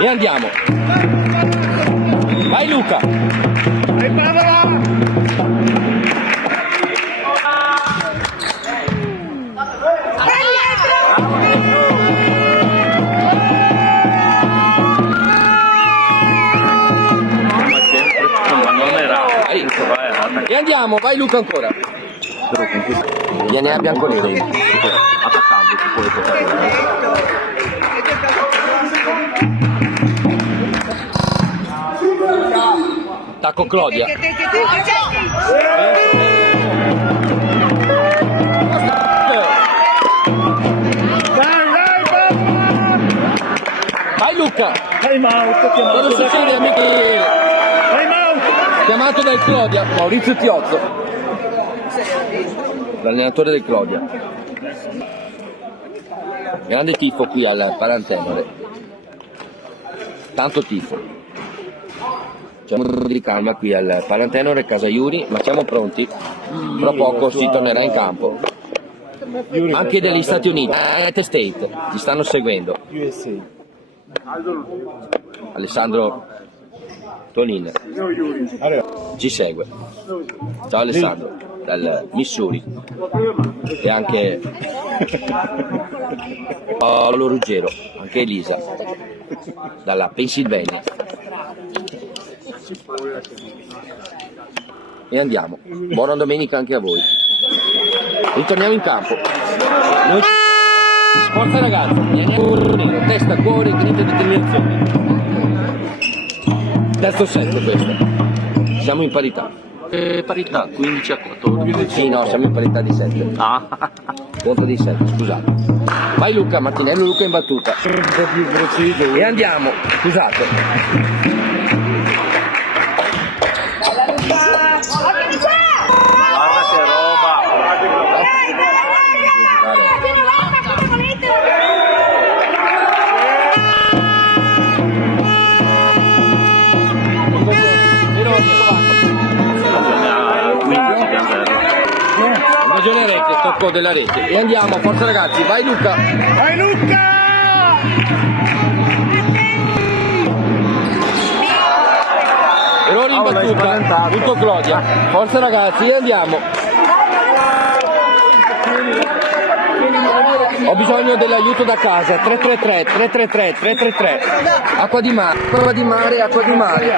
E andiamo. Vai Luca. Vai Padova. E andiamo, vai Luca ancora. Viene a bianconero. Attaccando, ti puoi toccare. Tacco Claudia. Vai Luca. Time out. Cosa succede amici? Time out. Chiamato dal Claudia, Maurizio Tiozzo, l'allenatore del Claudia. Grande tifo qui al Palantenore, tanto tifo. C'è un po' di calma qui al Palantenore, Casa Iuri, ma siamo pronti. Tra poco si tornerà in campo. Anche degli Stati Uniti, United States, ci stanno seguendo. USA. Alessandro Tonin ci segue. Ciao Alessandro, dal Missouri. E anche Paolo Ruggero, anche Elisa, dalla Pennsylvania. E andiamo. Buona domenica anche a voi. Ritorniamo in campo. Noi... Forza ragazzi, testa, cuore, grinta e determinazione. Terzo set questo. Siamo in parità. Parità, 15 a 14. Sì, no, siamo in parità di 7. Ah. Conto di 7, scusate. Vai Luca, Martinello, Luca in battuta. Un po' più preciso. E andiamo, scusate. Guarda che roba. Ragione rete, tocco della rete. E andiamo, forza ragazzi, vai Luca. Vai Luca! Errore in battuta, punto Claudia. Forza ragazzi, e andiamo. Ho bisogno dell'aiuto da casa. 333, 333, 333. Acqua di mare, acqua di mare, acqua di mare.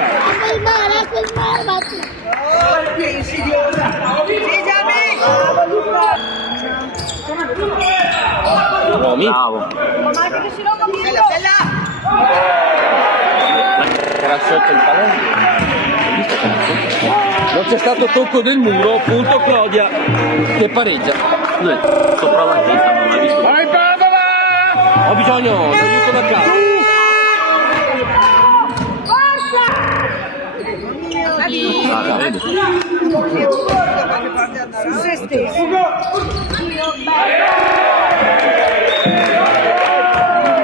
Uomini. Bravo. Era sotto il pallone. Non c'è stato tocco del muro, punto Claudia che pareggia. Lui sopra la testa non l'ha visto. Vai Padova! Ho bisogno d'aiuto da casa. Ah, vedi?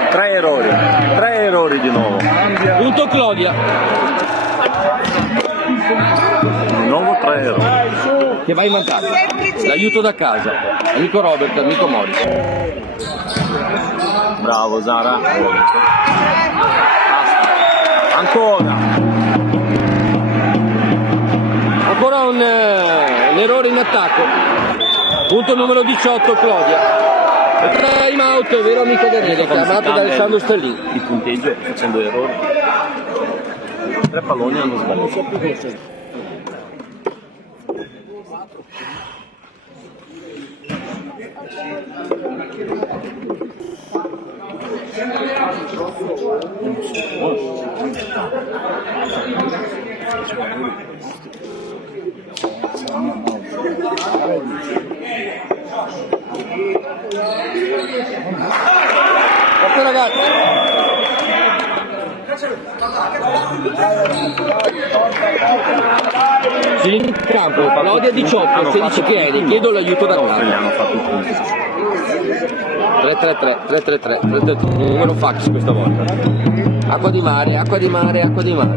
Tre errori di nuovo. Punto Claudia Di nuovo 3 errori. che va in vantaggio. L'aiuto da casa. Amico Robert, amico Morris. Bravo Zara. Ancora. Ancora un errore in attacco. Punto numero 18 Claudia. Time out, vero amico Daniele, chiamato da Alessandro Stellini. Il punteggio facendo errori. 3 palloni hanno sbagliato. Forza ragazzi. Sì, in campo, Claudia 18, 16 piedi, chiedo l'aiuto da Gli casa. hanno fatto i punti. 333 333 333, numero fax questa volta. Acqua di mare, acqua di mare, acqua di mare.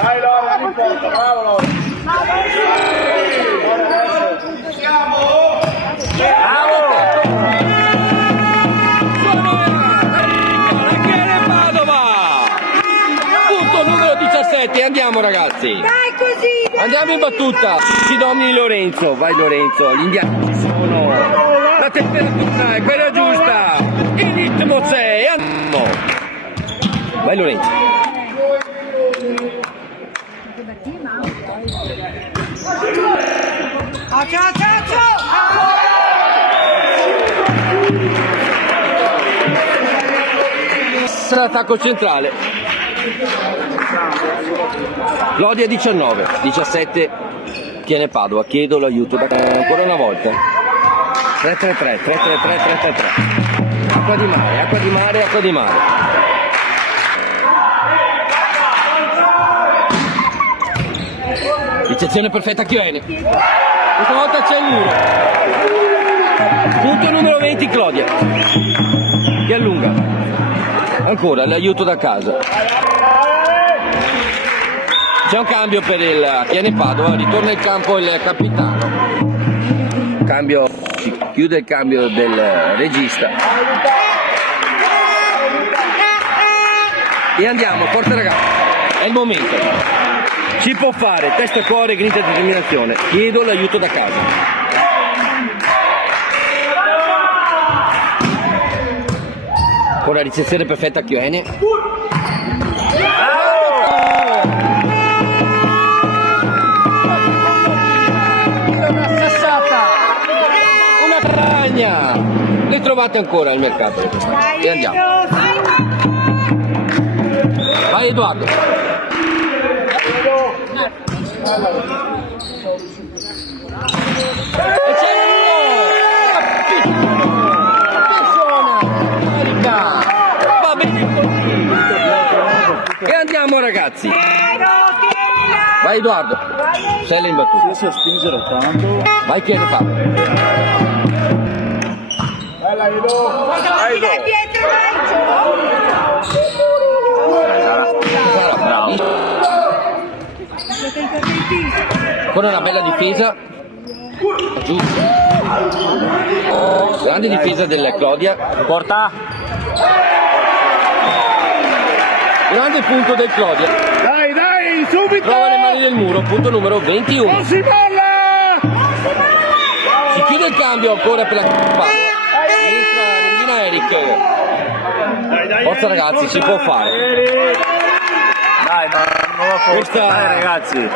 Dai Lore, non importa, bravo Lore. Punto numero 17, andiamo ragazzi. Dai così, dai. Andiamo in battuta. Ci domini Lorenzo, vai Lorenzo, gli indiani ci sono. La temperatura è quella giusta. Il ritmo c'è, andiamo. Vai Lorenzo. Ciao, ciao, ciao. L'attacco centrale. Lodi a 19, 17 tiene Padova, chiedo l'aiuto da ancora una volta. 333 333 333. Acqua di mare, acqua di mare, acqua di mare. Ricezione perfetta Chione. Questa volta c'è il muro. Punto numero 20 Claudia. Che allunga. Ancora l'aiuto da casa. C'è un cambio per il Chiene Padova, ritorna in campo il capitano. Cambio, si chiude il cambio del regista. E andiamo, forza ragazzi, è il momento. Si può fare, testa e cuore, grinta e determinazione. Chiedo l'aiuto da casa. Con la ricezione perfetta a Chione. Una sassata, una tragna. Le trovate ancora al mercato. E andiamo. Vai Edoardo. E c'è va bene. E andiamo ragazzi. Vai Edoardo. Sei le imbattuto. Si spingere tanto. Vai che ne fa. Bella Edo. Dai dietro, Bravo. Con una bella difesa. Giù. Grande difesa del Claudia. Porta. Grande punto del Claudia. Dai, dai, subito. Trova le mani del muro. Punto numero 21. Non si molla. Si chiude il cambio ancora per la Padova. Entra Rendina Eric. Forza ragazzi, si può fare. Dai, non la Questa- Dai ragazzi.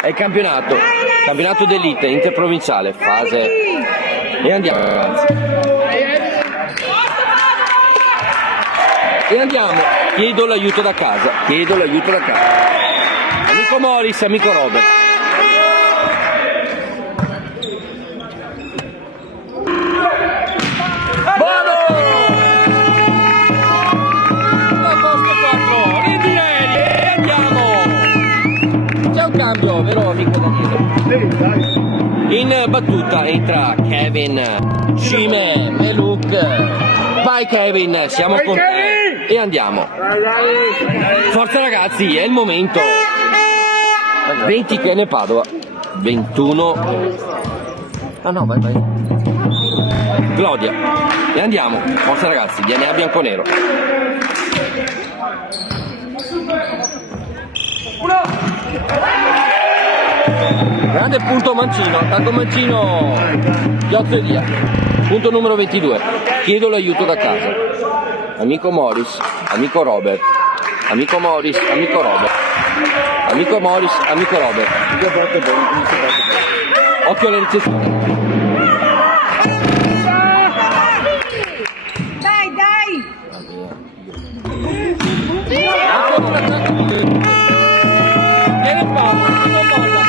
È il campionato d'elite interprovinciale, fase. E andiamo ragazzi. E andiamo, chiedo l'aiuto da casa, chiedo l'aiuto da casa. Amico Morris, amico Robert. Buono! La posto 4, Rendinelli, e andiamo! C'è un cambio, vero amico Daniele? Sì, dai. In battuta entra Kevin, Cime, Meluk. Vai Kevin, siamo con te. E andiamo. Dai, dai. Forza ragazzi, è il momento. 20 Chiene Padova. 21. Ah no, vai, vai. Claudia. E andiamo. Forza ragazzi, DNA bianco-nero. Grande punto Mancino, attacco Mancino, Piotto Elia. Punto numero 22, chiedo l'aiuto da casa. Amico Morris, amico Robert. Amico Morris, amico Robert. Amico Morris, amico Robert. Occhio alle ricezioni. dai, dai. Ancora un attacco. Viene Paolo, non molla.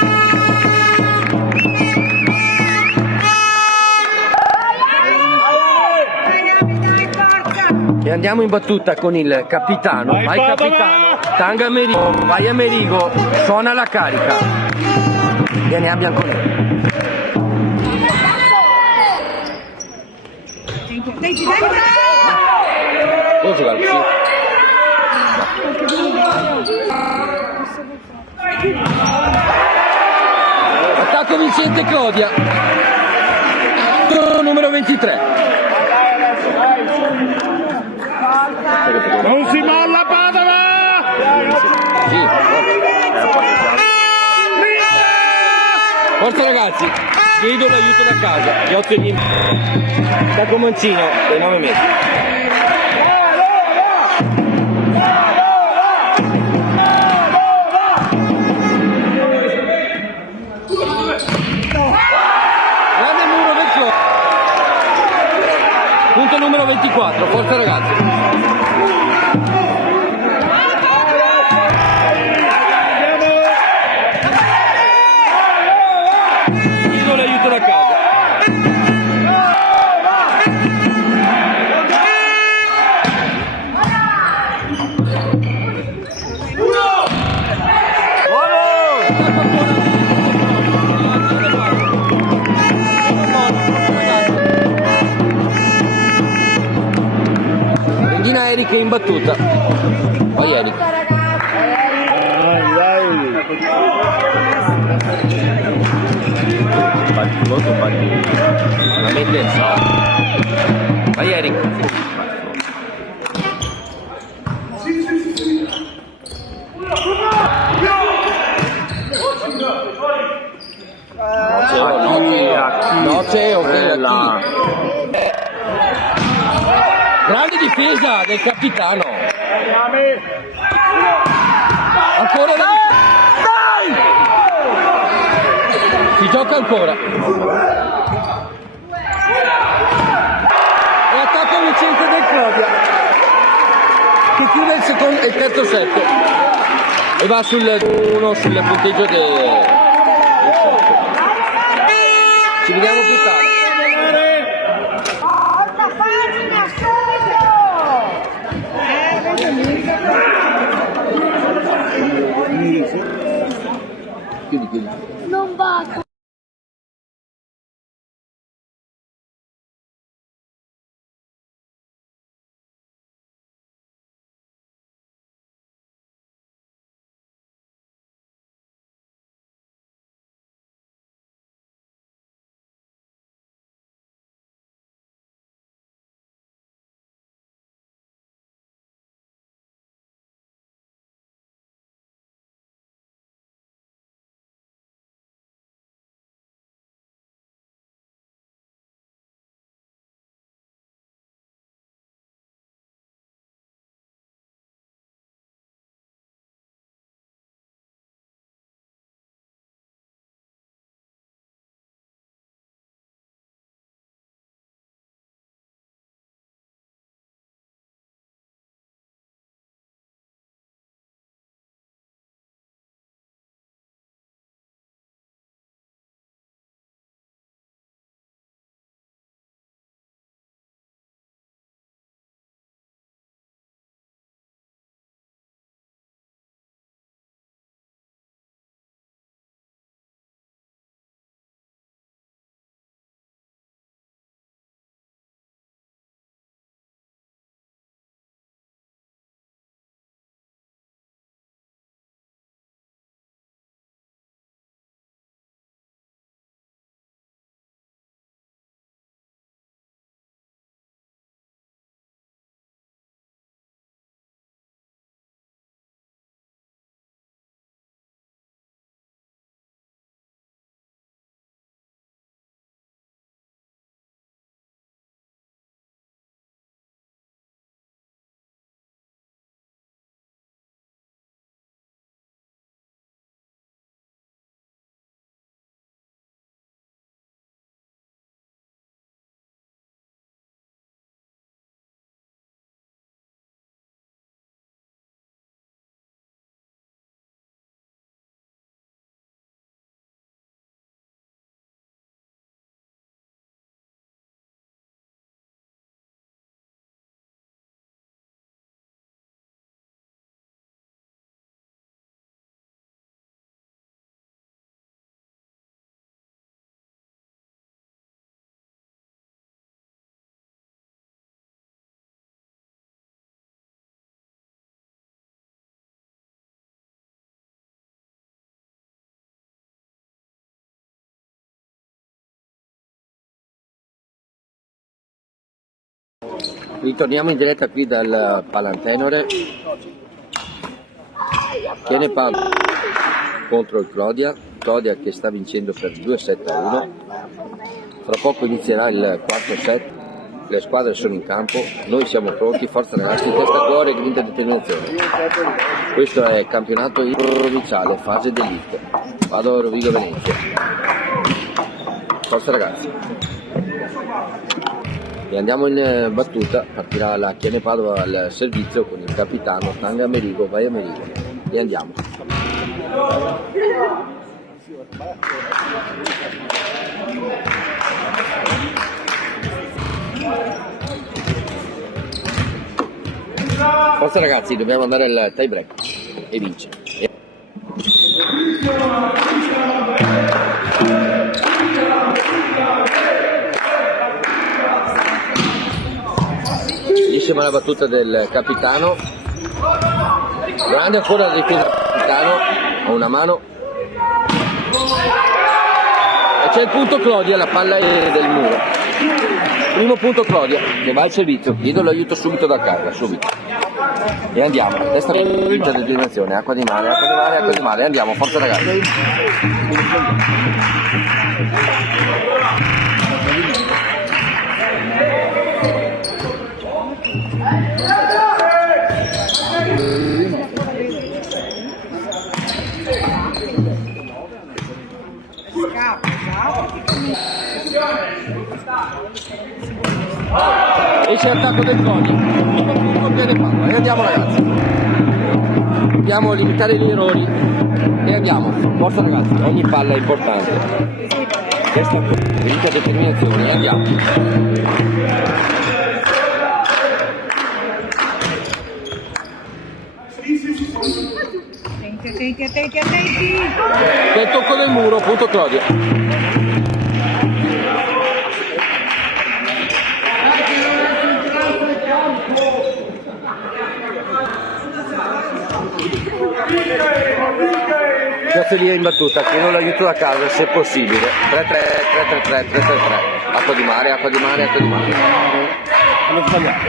andiamo in battuta con il capitano. Vai capitano, tanga Amerigo, vai Amerigo, suona la carica. Vieni a bianconero. Può giocare così? Attacco vincente Clodia. Numero 23. Non si molla Padova! Sì, forza ragazzi, chiedo l'aiuto da casa, gli 8 di da Comancino dei 9 metri. Grande muro vecchio. Punto numero 24, forza ragazzi. Chiedo l'aiuto da casa. Regina Erika in battuta. Vai Erika. Batti molto, batti. La mette in sala. Vai Erika. No, c'è, Bella. grande difesa del capitano. Ancora la si gioca ancora. E attacco vincente del Clodia che chiude il terzo set e va sul punteggio del set. Ci vediamo più tardi. Porta pagina subito! Chiudi. Non va! Ritorniamo in diretta qui dal Palantenore. Chiene Padova contro il Clodia che sta vincendo per 2-7-1. Fra poco inizierà il quarto set, le squadre sono in campo, noi siamo pronti, forza ragazzi, testa cuore, grinta e determinazione. Questo è il campionato provinciale, fase d'elite. Vado a Rovigo Venezia. Forza ragazzi. E andiamo in battuta, partirà la Chiene Padova al servizio con il capitano Tanga Amerigo, vai Amerigo. E andiamo. Forza ragazzi, dobbiamo andare al tie break e vince. Bellissima la battuta del capitano, grande ancora la difesa del capitano, a una mano. E c'è il punto Clodia, la palla è del muro. Primo punto Clodia, che va al servizio, chiedo l'aiuto subito da casa, subito. E andiamo, testa vinta di determinazione, acqua di mare, acqua di mare, acqua di mare, andiamo, forza ragazzi. Esce l'attacco del Clodia, e andiamo ragazzi, dobbiamo limitare gli errori e andiamo, forza ragazzi, ogni palla è importante, questa è determinazione e andiamo. Che il tocco del muro, punto Clodia. Piazzeria in battuta, chiedo l'aiuto da casa se possibile. 3-3, 3-3-3, 3-3-3. Acqua di mare, acqua di mare, acqua di mare. L'ho sbagliato.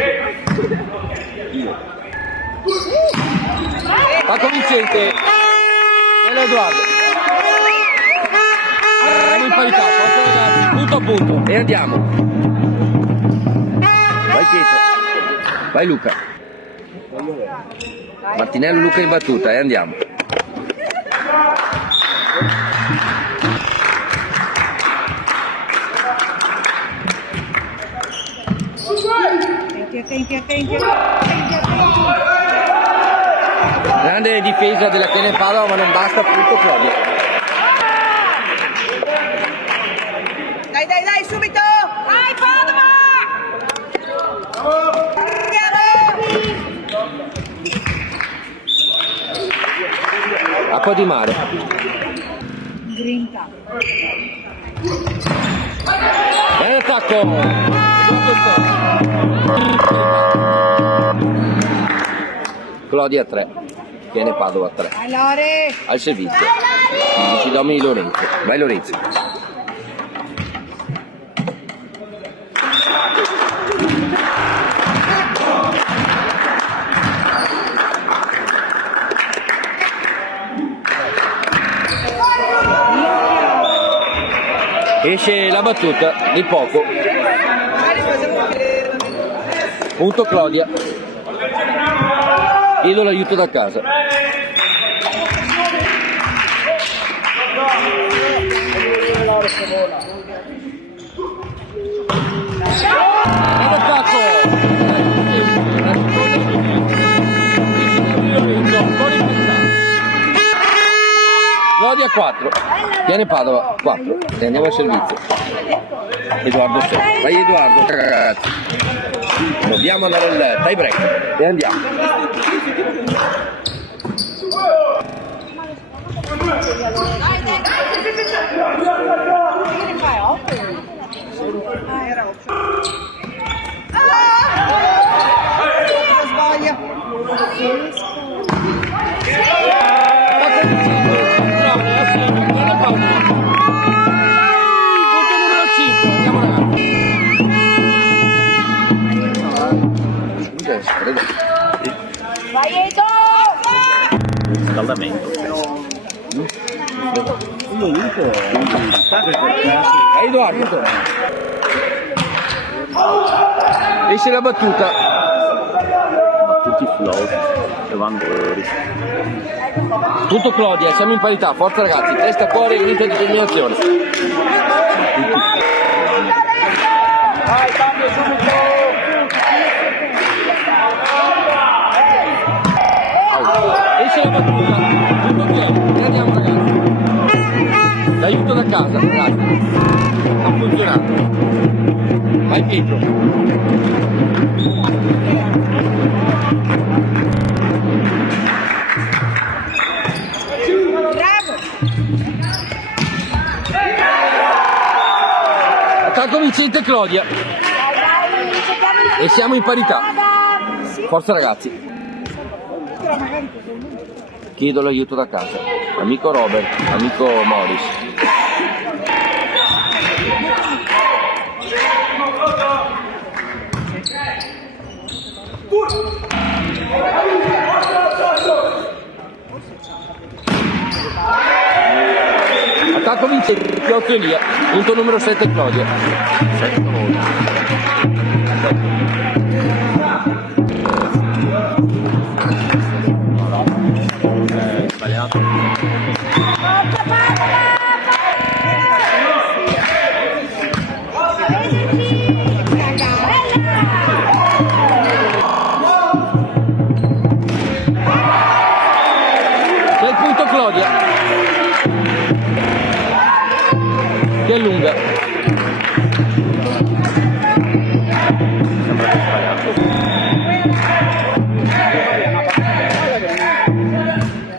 Paco Vincente e Edoardo. Siamo in parità, forza ragazzi, punto a punto. E andiamo. Vai Pietro. Vai Luca. Martinello Luca in battuta e andiamo. Grande difesa della Chiene Padova, ma non basta, punto Clodia. Dai, subito! Vai, Padova! Acqua di mare. Grinta. E attacco! Clodia 3, Chiene Padova 3. Al servizio. Ci domini Lorenzo. Vai Lorenzo. Esce la battuta di poco. Punto Clodia. Chiedo l'aiuto da casa. Attacco. Clodia 4. Chiene Padova 4. E andiamo al servizio. Edoardo 6. Vai Edoardo, ragazzi. Dobbiamo andare al tie break. E andiamo. Vai Edo! Riscaldamento. Io dico, Edoardo. Esce la battuta. Ma tutti flow che vanno fuori. Tutto Claudia, siamo in parità, forza ragazzi, testa, cuore, grinta e determinazione. Esce la battuta, tutto bene, andiamo ragazzi. L'aiuto da casa, ragazzi. Ha funzionato. Vai Pietro. Attacco vincente Claudia. E siamo in parità. Forza ragazzi. Chiedo l'aiuto da casa. Amico Robert, amico Morris. Attacco vincente, Piotto Elia, punto numero 7 Claudia. 7 voti. Sbagliato. C'è il punto Claudia. Che allunga.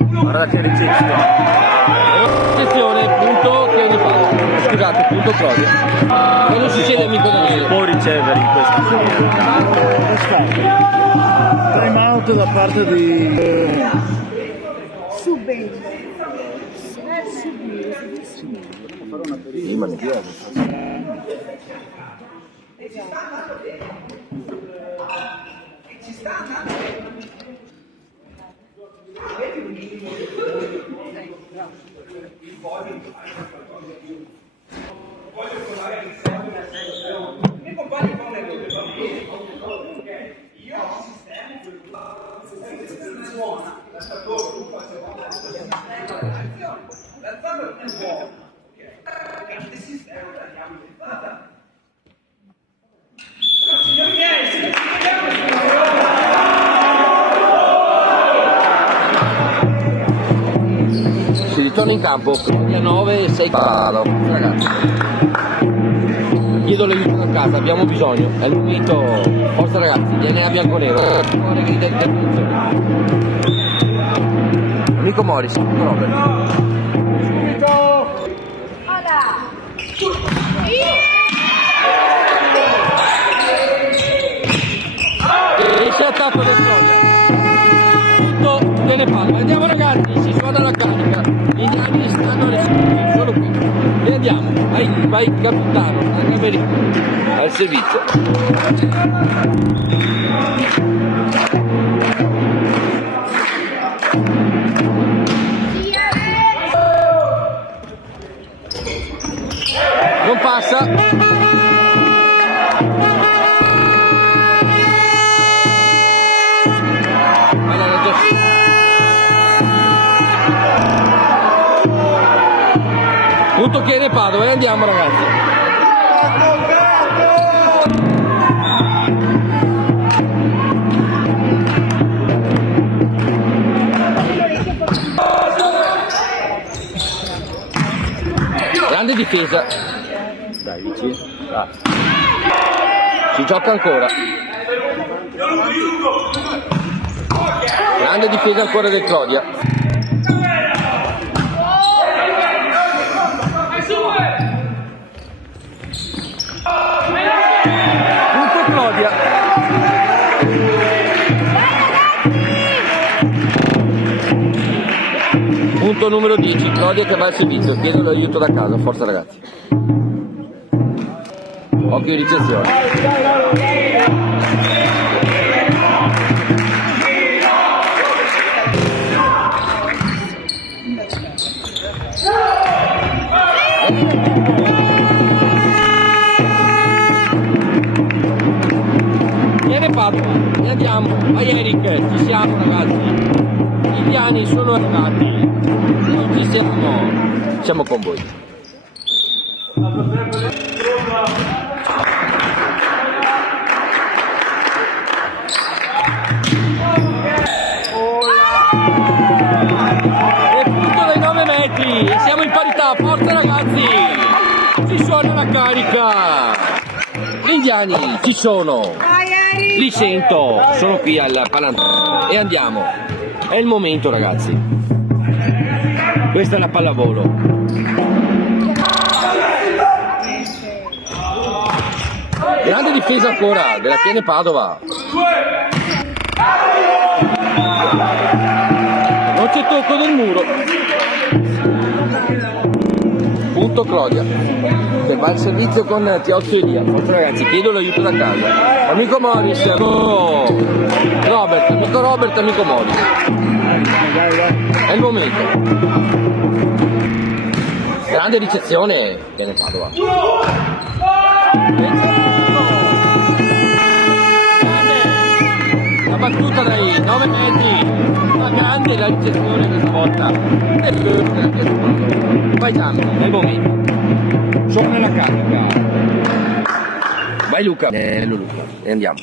Guarda che ricezione. Attenzione, punto che ogni palla. Scusate, punto Claudia. Cosa succede amico Daniele? Può ricevere in questa maniera. time out da parte di Subito. Si ritorna in campo, Claudia 9 e 6 palo. Ragazzi. Chiedo l'aiuto da casa, abbiamo bisogno. È il momento. Forza ragazzi, DNA bianco-nero. Cuore, grida di detenzione. Amico Morris, amico Robert. Esce l'attacco del Claudia. Tutto viene palla. Andiamo ragazzi, si suona la carica. Gli indiani stanno restando solo qui. E andiamo. Vai capitano, anche per al servizio. Non passa. Allora, punto chiede Padova e andiamo ragazzi. Grande difesa. Dai, vicino. Ah. Si gioca ancora. Grande difesa ancora del Claudia. Punto Claudia. Punto numero 10, Claudia che va al servizio, chiedo l'aiuto da casa, forza ragazzi. Occhio ricezione. Padova. E andiamo. Vai Eric, ci siamo ragazzi. Gli indiani sono arrivati. Noi ci siamo con voi. Dai 9 metri e siamo in parità, forza ragazzi, ci suona la carica, gli indiani ci sono, li sento, sono qui al palantino e andiamo, è il momento ragazzi, questa è la pallavolo, grande difesa ancora della Chiene Padova. Non c'è tocco del muro. Punto Claudia. Se va al servizio con Tiozzo Elia. Forza ragazzi, chiedo l'aiuto da casa. Amico Morris, amico Robert, amico Morris. È il momento. Grande ricezione. Viene Padova. La battuta dai 9 metri. Grande la ricezione questa volta. Vai Gianni, è il momento. Suona la carica. Vai Luca. Luca. E andiamo.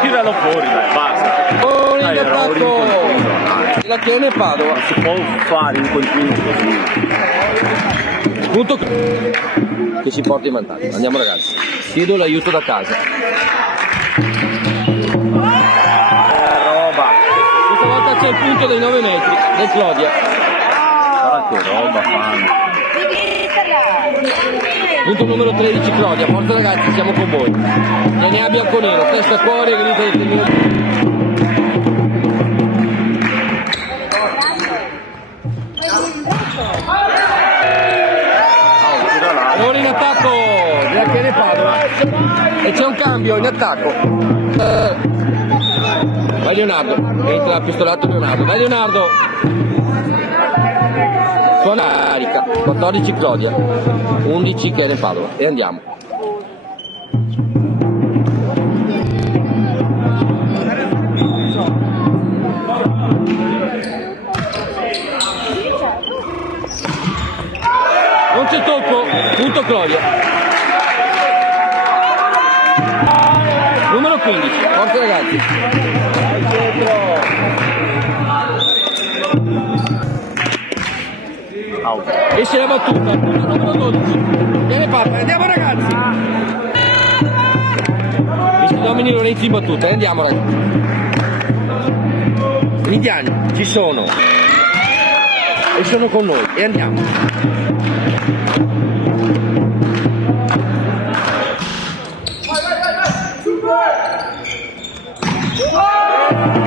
Tiralo fuori, dai, basta. Fuori in Dai, attacco. La Chiene Padova. Si può fare in continuo così. Punto che ci porta in vantaggio. Andiamo ragazzi. Chiedo l'aiuto da casa. Roba. Questa volta c'è il punto dei 9 metri del Claudia. Guarda che roba fanno. Punto numero 13 Claudia, forza ragazzi, siamo con voi. DNA bianco-nero, testa cuore, grida del tenere. Allora in attacco della Chiene Padova. E c'è un cambio in attacco. Vai Leonardo, entra pistolato Leonardo, vai Leonardo. Suona carica, 14 Claudia, 11 Chiene Padova e andiamo. Non c'è tocco, punto Claudia. Numero 15, forza ragazzi. Esce la battuta, punto numero 12. Viene Padova, andiamo ragazzi. Esce Domini Lorenzi in battuta, andiamo ragazzi. Gli indiani ci sono e sono con noi e andiamo.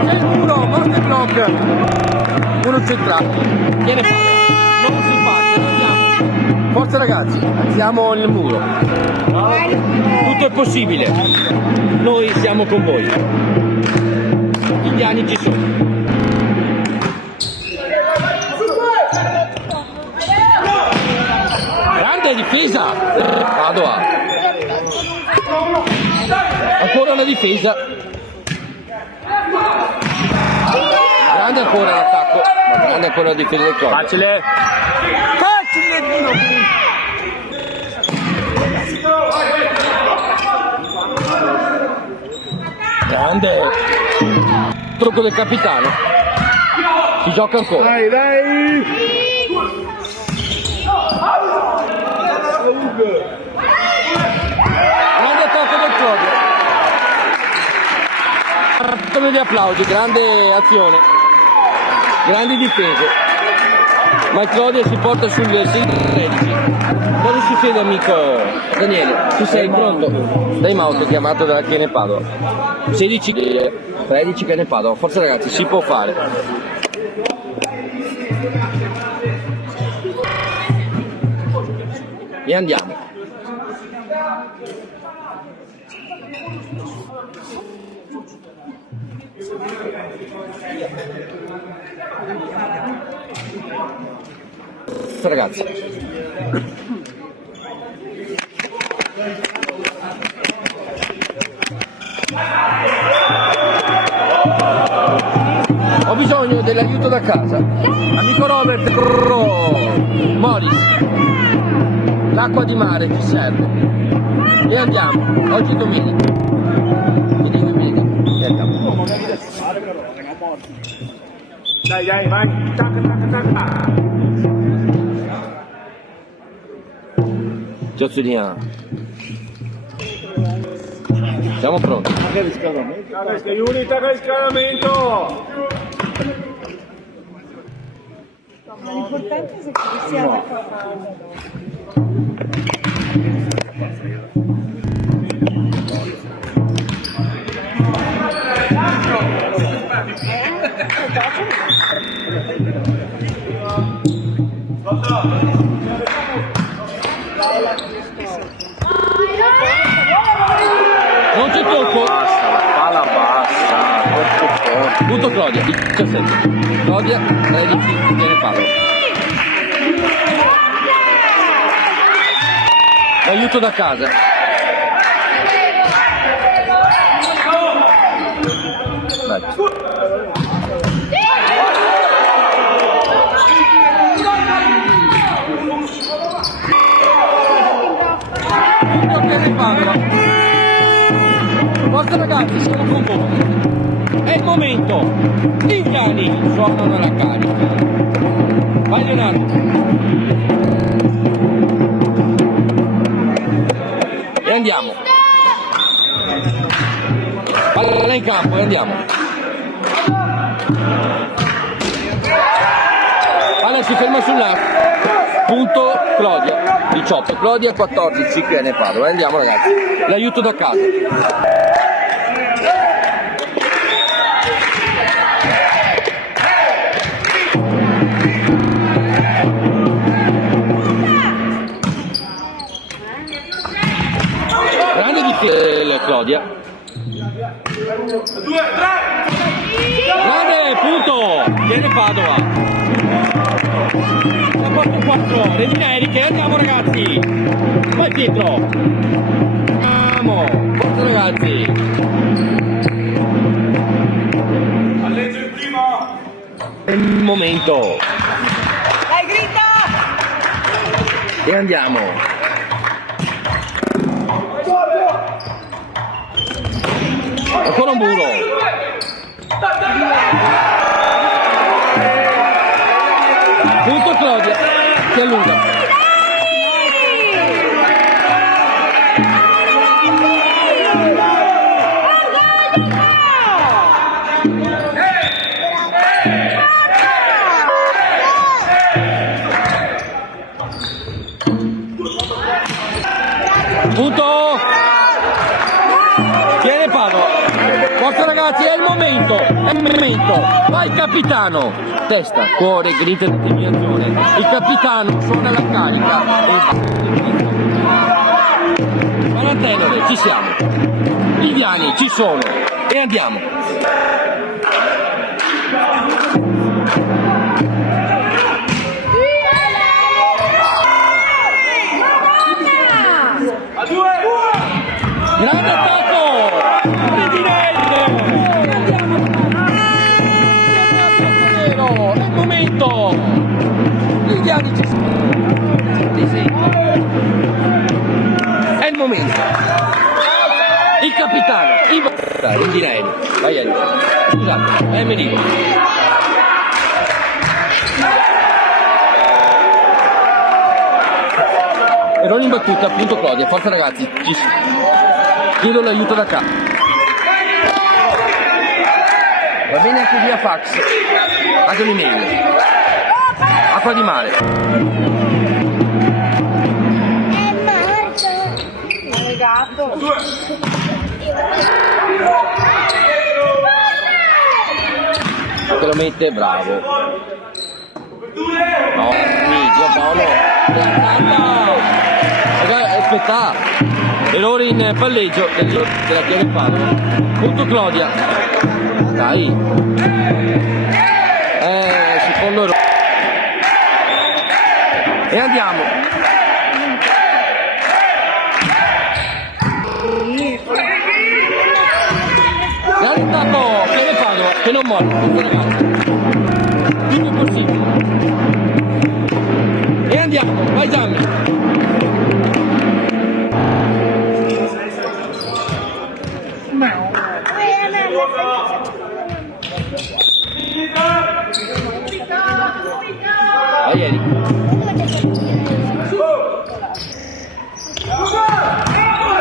C'è il muro, morte block. Muro centrale. Viene Padova. Non si parte, andiamo. Forza ragazzi, alziamo il muro. Tutto è possibile. Noi siamo con voi. Gli indiani ci sono. Grande difesa. Padova. Ancora una difesa. Grande ancora l'attacco. Ma grande ancora la difesa del corpo. Facile. Grande trucco del capitano, si gioca ancora. Dai, dai! Grande attacco del Claudio. Come gli applausi, grande azione, grandi difese. Ma il Claudio si porta sul 16. Cosa succede amico Daniele? Tu sei pronto? Time out chiamato dalla Chiene Padova. 16 13 Chiene Padova. Forza ragazzi, si può fare. E andiamo. Ragazzi. Ho bisogno dell'aiuto da casa. Amico Robert, Morris, l'acqua di mare ti serve. E andiamo, oggi è domenica. Quindi domenica. E andiamo. Dai, vai. Tacca, tacca, tacca. Giozzolina. Siamo pronti. Tacca il riscaldamento. L'importante è che ci sia da fare. Non c'è tocco. Basta, la palla bassa, troppo forte. Punto Claudia, 17. Claudia, ready, tiene palo. Aiuto da casa. Vai. Punto tiene palo. Forza ragazzi, siamo con voi. È il momento. I cani suonano la carica. Vai Leonardo. E andiamo. Palla in campo e andiamo. Palla si ferma sul lato. Punto Claudia. 18. Claudia 14. Chiene Padova. E andiamo ragazzi. L'aiuto da casa. Grande di Claudia. 2, 3. Grande, punto. Viene Padova. La porta 4. Regina Erika, andiamo ragazzi. Vai Pietro. Andiamo. Forza ragazzi. Allegro il primo. È il momento. Dai, grida! E andiamo. Ancora un muro. Punto Claudia. Si allunga. Punto. Tiene Padova. Forza ragazzi, è il momento, è il momento. Vai capitano. Testa, cuore, grinta e determinazione. Il capitano suona la carica e Palantenore, ci siamo. Liviani, ci sono. E andiamo. Grande attacco! È il momento! Liviani ci sono! È il momento! Il capitano! Rondinelli! Vai aiuto! Scusate, me dico! Errore in battuta, appunto Claudia, forza ragazzi! Chiedo l'aiuto da casa. Va bene anche via fax, anche un'email. Acqua di mare. Legato. Te lo mette, bravo. No, Paolo. difficoltà. Errore in palleggio della Chiave Padova. Punto Clodia. Dai. Secondo errore. E andiamo. Grande tappo, Chiave Padova, che non molla, tutto possibile. E andiamo, vai Gianni. Vai Eric.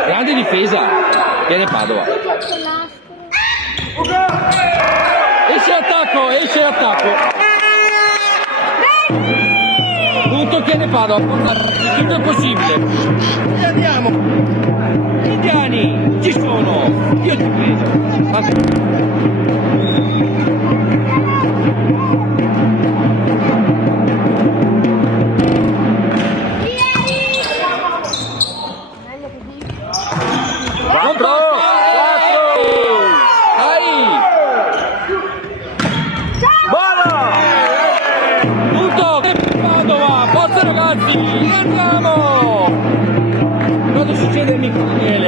Grande difesa, Chiave Padova. Esce attacco. Punto Chiave Padova, tutto è possibile. E andiamo. Indiani, ci sono. Io ti credo. Andiamo! Cosa succede a Michele?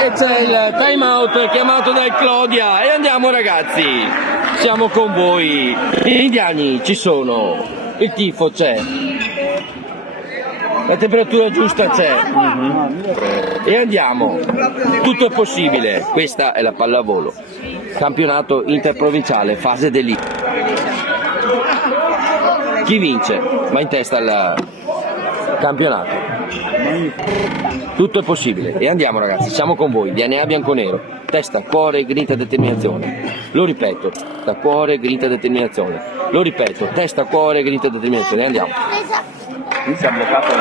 E c'è il time out chiamato dal Clodia e andiamo ragazzi, siamo con voi. Gli indiani ci sono, il tifo c'è, la temperatura giusta c'è e andiamo, tutto è possibile. Questa è la pallavolo, campionato interprovinciale, fase d'elite. Chi vince va in testa al campionato. Tutto è possibile. E andiamo ragazzi, siamo con voi. DNA bianconero. Testa, cuore, grinta, determinazione. Lo ripeto, testa, cuore, grinta, determinazione. Lo ripeto, testa, cuore, grinta, determinazione. E andiamo. Qui si è bloccato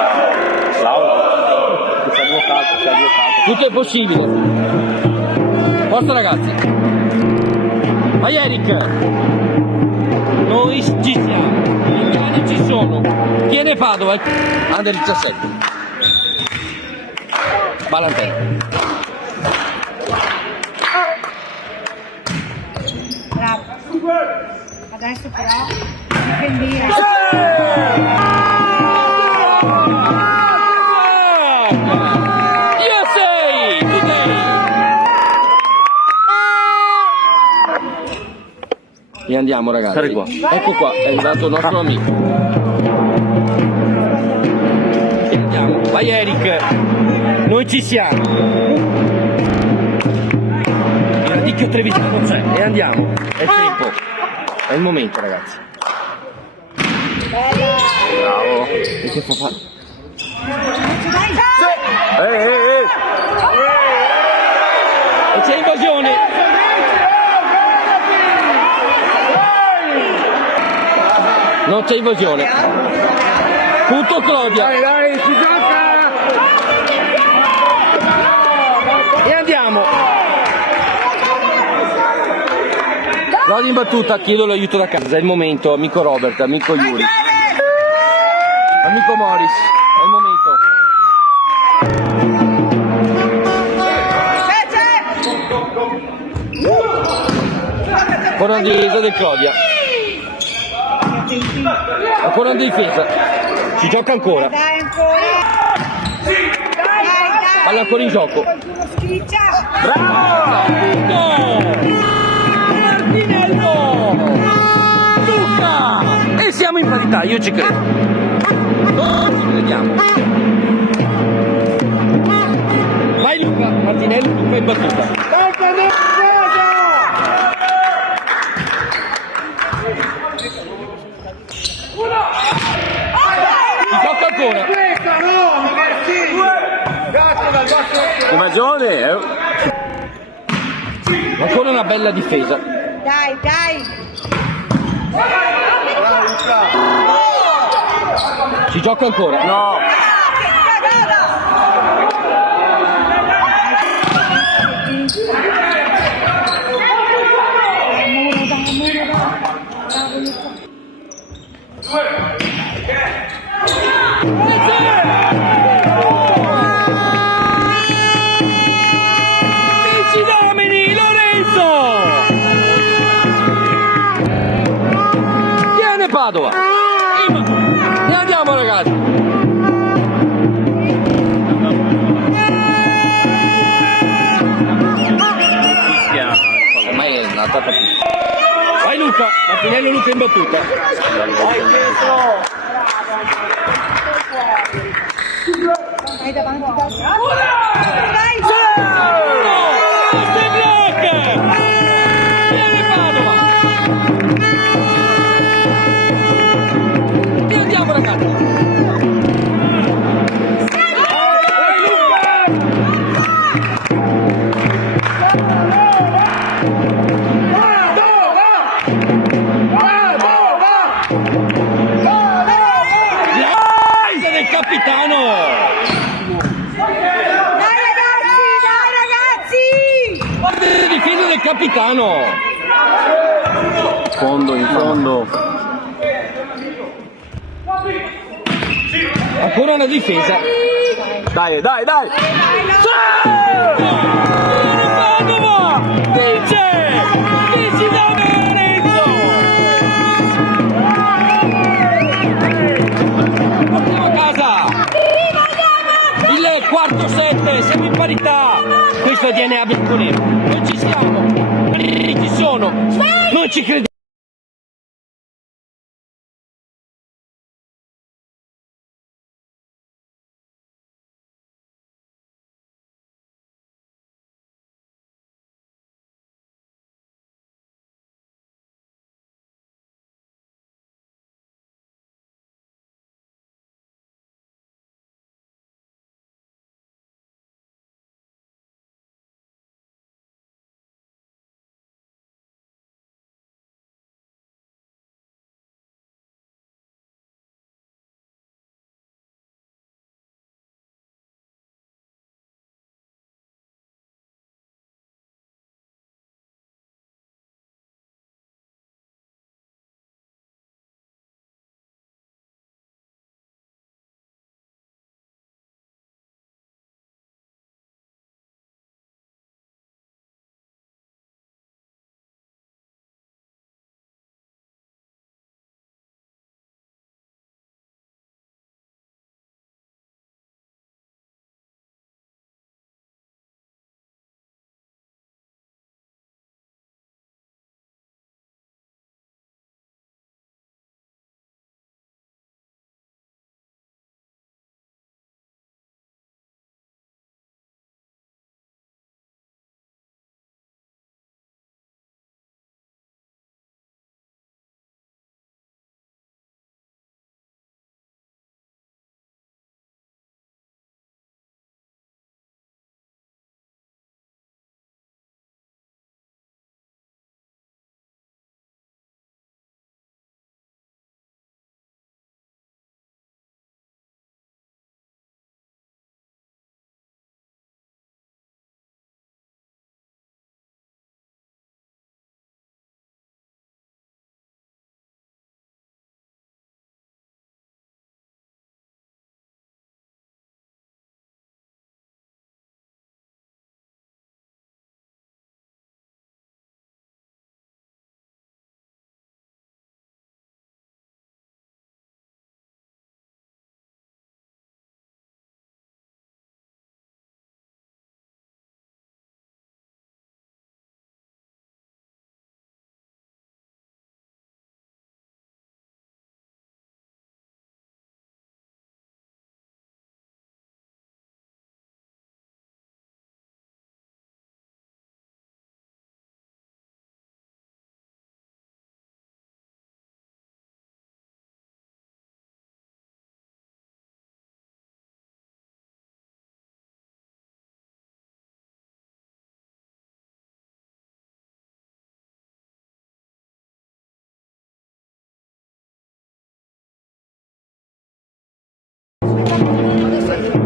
l'auto. Si è bloccato. Tutto è possibile. Forza ragazzi. Vai Eric. Noi ci siamo. Gli indiani ci sono. Chiave Padova, under 17. Palanteno. Bravo. Adesso però difendere. Io sei! Tu sei! E andiamo ragazzi. Ecco qua, è arrivato il nostro amico. E andiamo. Vai Eric! Noi ci siamo! Il radicchio trevisano c'è. E andiamo. È il tempo. È il momento ragazzi. Bravo. E che fa fare? E c'è invasione. Non c'è invasione. Punto Clodia. Dai, si gioca! E andiamo. Vado in battuta, chiedo l'aiuto da casa. È il momento, amico Robert, amico Yuri, amico Morris. È il momento. Ancora una difesa del Clodia. Ancora una difesa. Si gioca ancora. Dai ancora. Dai. Palla ancora in gioco. Qualcuno schiccia. Bravo! Martinello! Luca! E siamo in parità, io ci credo. Ci crediamo. Vai Luca, Martinello, Luca in battuta. Si gioca ancora. Invasione! Ancora una bella difesa. Dai. Si gioca ancora. No. Padova. E andiamo ragazzi. Ormai è una tappa più. Vai Luca, Martinello Luca in battuta. Vai Pietro. Vai davanti da E andiamo ragazzi. Del capitano. Dai ragazzi! Guarda le difese del capitano. In fondo. Ancora una difesa. Dai! Padova! Vince da Lorenzo! Portiamo a casa! Il quarto set, siamo in parità! Questo è DNA bianconero. Non ci siamo! Ci sono! Non ci crediamo!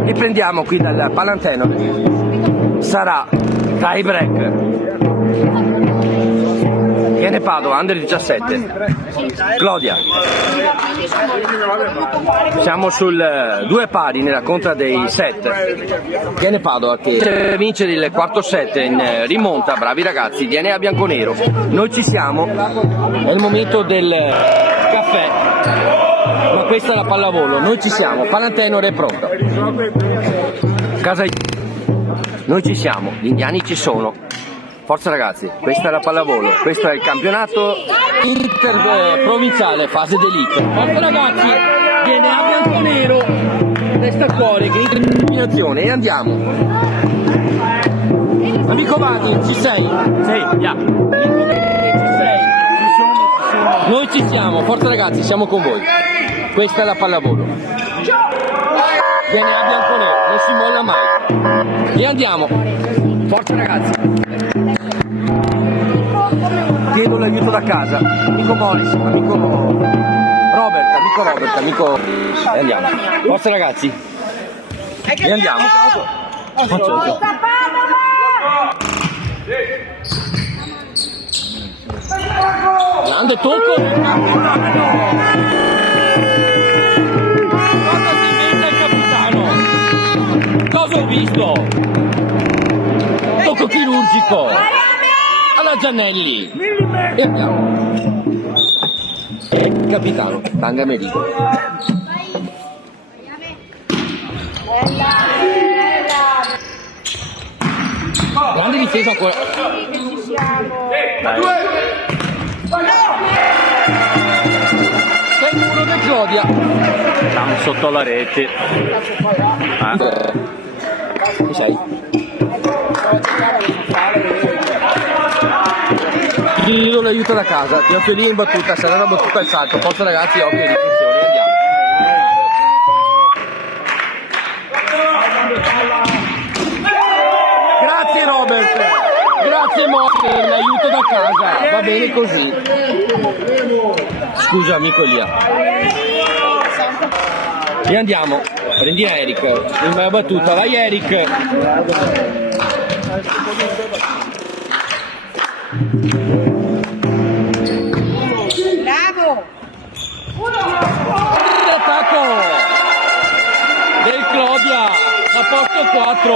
Riprendiamo qui dal Palantenore. Sarà tie break. Che ne Padova, under 17. Claudia. Siamo sul 2 pari nella conta dei set. Viene Padova che per vincere il quarto set in rimonta, bravi ragazzi, DNA bianconero. Noi ci siamo, è il momento del caffè, ma questa è la pallavolo, noi ci siamo, Palantenore è pronta. Casa, noi ci siamo, gli indiani ci sono. Forza ragazzi, questa è la pallavolo, questo è il campionato interprovinciale, fase d'elite. Forza ragazzi, viene a bianconero, testa cuore, che determinazione, e andiamo. Amico Vani, ci sei? Sì, yeah. Ci sei? Noi ci siamo, forza ragazzi, siamo con voi. Questa è la pallavolo. Viene a bianconero, non si molla mai. E andiamo. Forza ragazzi. Chiedo l'aiuto da casa. Amico Morris, amico Robert, amico. E andiamo. Forza ragazzi. E andiamo. Grande tocco. Cosa si inventa il capitano? Cosa ho visto? Tocco chirurgico alla Giannelli. E andiamo. Capitano, tanga medico. Grande difesa ancora. C'è il muro di Claudia. Siamo sotto la rete. Chi sei? Io l'aiuto da casa, ti ho lì in battuta, sarà una battuta al salto. Forza ragazzi, occhio di funzione, andiamo. Grazie Robert, grazie Morten, l'aiuto da casa, va bene così. Scusa amico Elia. E andiamo, prendi Eric, in una battuta, vai Eric. Bravo! Attacco del Claudia, a posto 4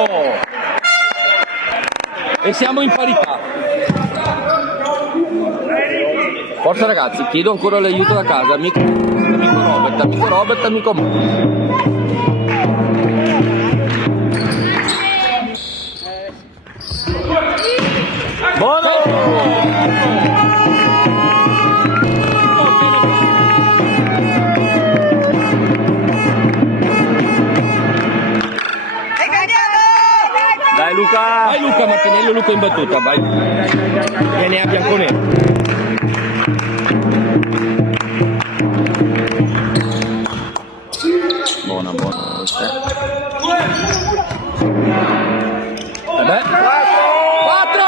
e siamo in parità. Forza ragazzi, chiedo ancora l'aiuto da casa, amico Robert, amico Dai Luca! Vai Luca, Martinello, Luca in battuta, vai. Viene a bianconero. Buona. Vabbè. 4!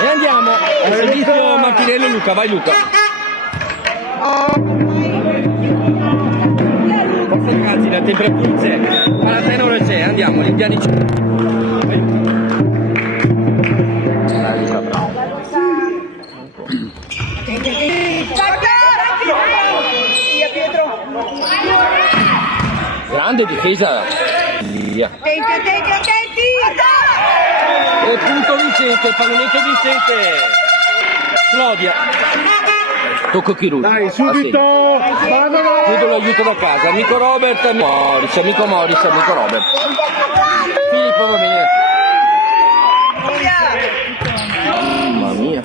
E andiamo al servizio Martinello e Luca, vai Luca. Forza ragazzi, la temperatura c'è, Palantenore c'è, andiamo, gli indiani c'è. Dai Luca, bravo. Grande difesa. Via. Attenti! E punto Vincente, pallonetto Vincente. Claudia. Tocco chirurgico. Dai, subito! Chiedo l'aiuto da casa. Amico Robert, amico Morris, amico Robert. Filippo va bene. Mamma mia.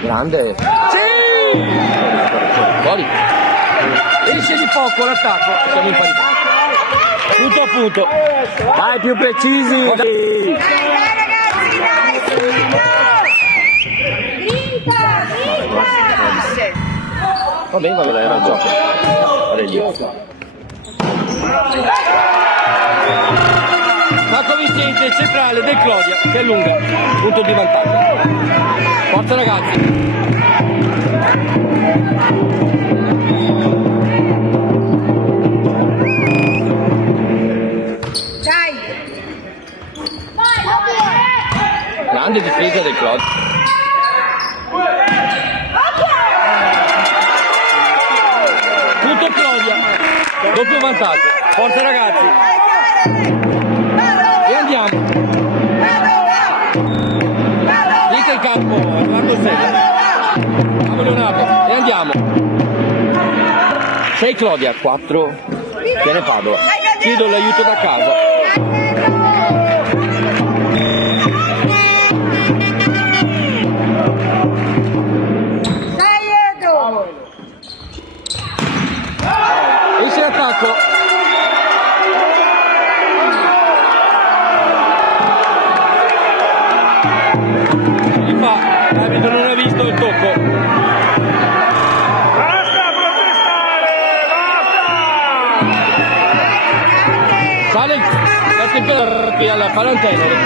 Grande. Sì! Fuori. Esce di poco l'attacco. Siamo in parità. Punto a punto. Dai, più precisi! Dai. Ragazzi, dai, subito! Va bene, era il gioco. Marco Vincente. tangente centrale del Clodia che allunga, punto di vantaggio. Forza ragazzi. Grande difesa del Clodia. Punto Clodia, doppio vantaggio. Forza ragazzi. E andiamo. Dite il campo, Edoardo Sella. Bravo Leonardo. E andiamo. 6 Clodia, 4 Tiene Padova. Chiedo l'aiuto da casa. Esce l'attacco. Si fa, l'arbitro non ha visto il tocco. Basta protestare, basta! Sale la temperatura alla Palantenere.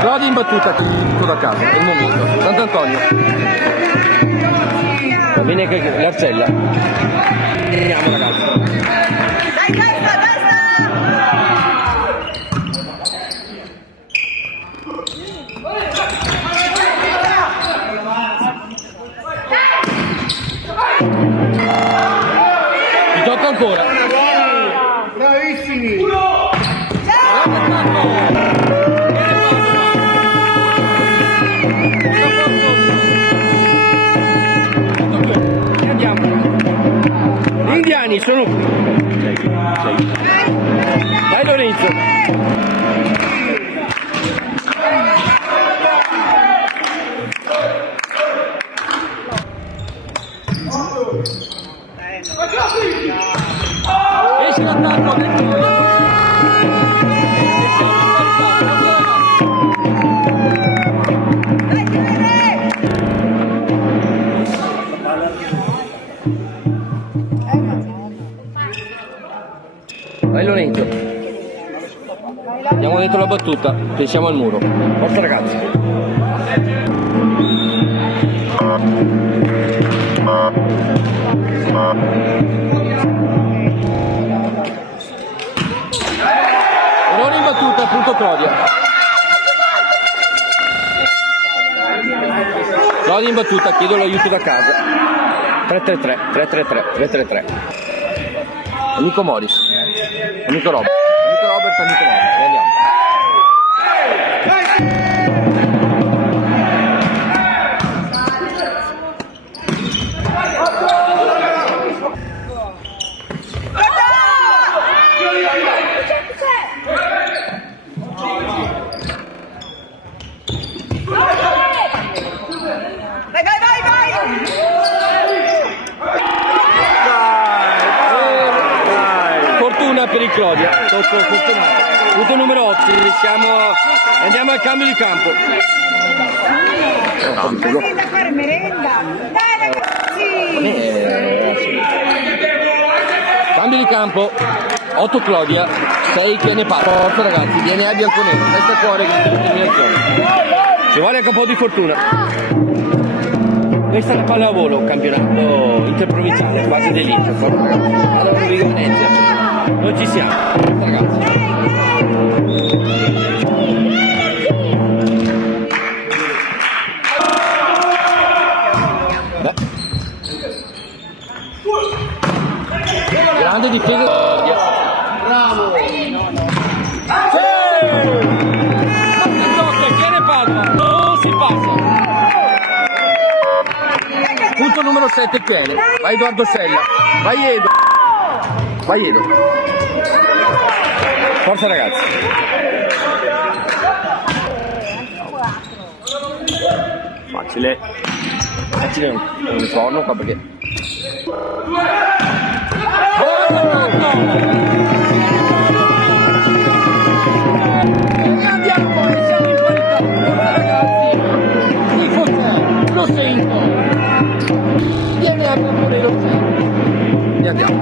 Clodia in battuta, tutto da casa, è il momento. Sant'Antonio. Va bene che l'Arcella. Andiamo ragazzi. Dai, testa, testa! Ti tocca ancora. Bravissimi! Gli indiani sono qui. Vai Lorenzo. Esce l'attacco del Vai Lorenzo. Andiamo dentro la battuta, pensiamo al muro. Forza ragazzi. Errore in battuta, punto Clodia. Clodia in battuta, chiedo l'aiuto da casa. 3-3-3, 3-3-3, 3-3-3. Amico Morris, amico Robert, amico Morris, e andiamo. Vai, vai, vai, vai! Fortuna per il Clodia, tocco fortunato. Punto numero 8, andiamo al cambio di campo. Vai da fare merenda! Dai ragazzi! Cambio di campo, 8 Clodia, 6 Tiene Padova. Forza ragazzi, DNA bianconero, testa cuore con determinazione. Ci vuole anche un po' di fortuna. Questa è la pallavolo, campionato interprovinciale, fase d'elite. Forza ragazzi, allora Vigo Venezia. Non ci siamo, forza ragazzi. Beh. Grande difesa. Bravo. Tiene Padova, non si passa. Punto numero 7 Tiene. Vai Edoardo Sella. Vai Edo. Vai Edo. Forza ragazzi. Facile. Facile un corno qua perché. Andiamo, siamo in parità. Forza ragazzi. Tifo c'è, lo sento. Vieni a proporre lo sento. E andiamo.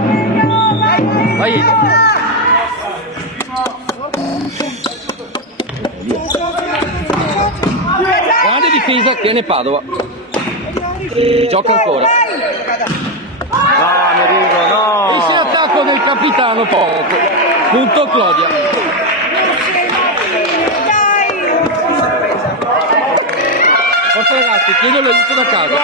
Vai. difesa, tiene Padova. Gioca ancora. No, Merigo, no! E in attacco del capitano poco. Punto Claudia. Forza ragazzi, chiedo l'aiuto da casa.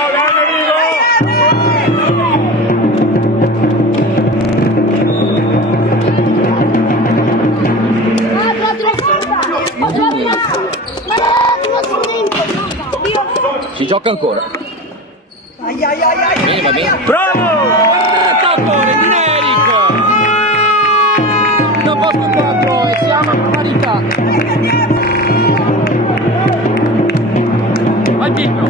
Si gioca ancora. Bene, va bene. Bravo! Tappone di Eric. Da posto 4 e siamo a parità. Vai Pietro.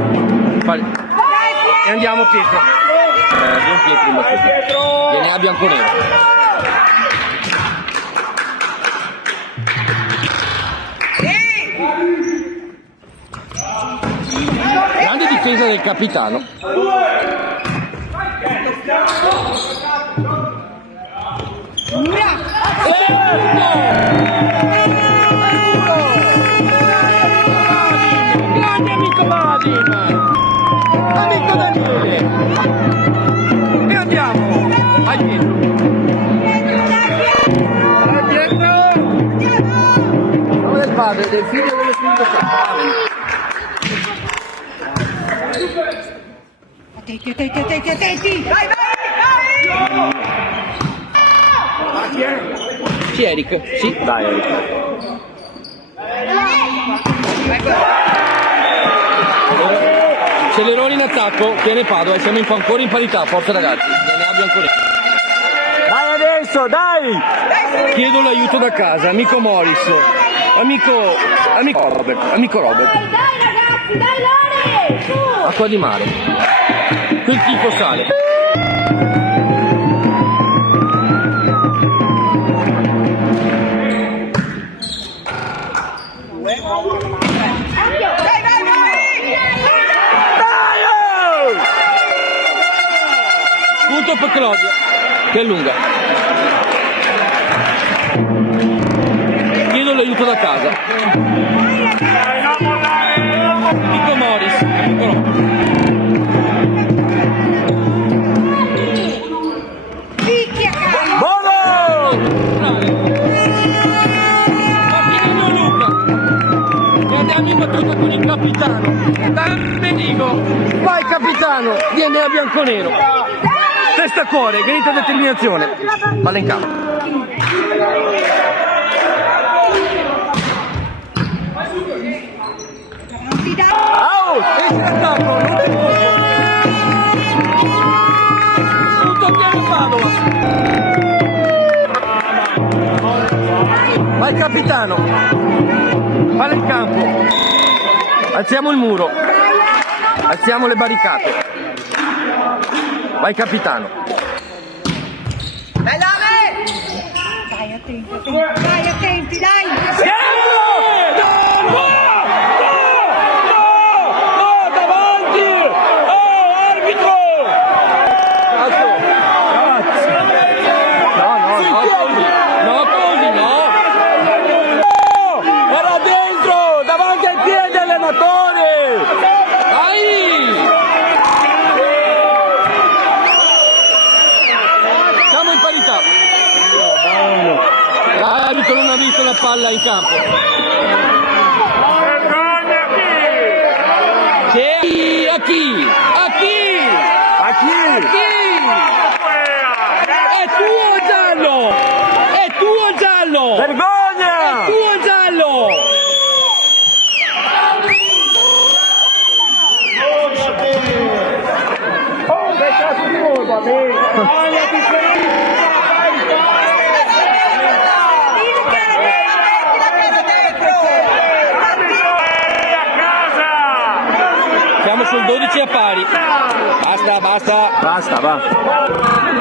E andiamo Pietro. Vieni Pietro in battuta. Viene a bianconero. Grande difesa del capitano. Grande amico Vadim. Amico Daniele. E andiamo. Vai Pietro. Vai Pietro. Nome del padre, del figlio e dello Spirito Santo. Attenti, vai! Sì, Eric. Sì. Dai, Eric. Celeroni in attacco, tiene Padova e siamo ancora in parità, forza ragazzi, viene a bianconero. Dai adesso, dai! Chiedo l'aiuto da casa, amico Morris, amico Robert. Dai ragazzi, dai Lore! Su! Acqua di mare. Quel tipo sale. Punto per Claudia, che è lunga. Chiedo l'aiuto da casa. Amico Morris, amico Robert. Martino Luca. E andiamo in battuta con il capitano. Merigo. Vai capitano, viene a bianconero. Testa a cuore, grita determinazione. Palla in campo. Out! E in attacco, l'ultimo punto piano Padova. Vai capitano. Palla in campo. Alziamo il muro. Alziamo le barricate. Vai capitano. Dai, attenti, dai! Davanti! Oh, arbitro! No, così no! Era dentro! Davanti ai piedi allenatore! Dai! Siamo in parità! L'arbitro non ha visto la palla in campo. Sì, a chi? È tuo giallo! È tuo giallo! Vergogna! È tuo giallo! Siamo sul 12 a pari. Basta. Basta, va.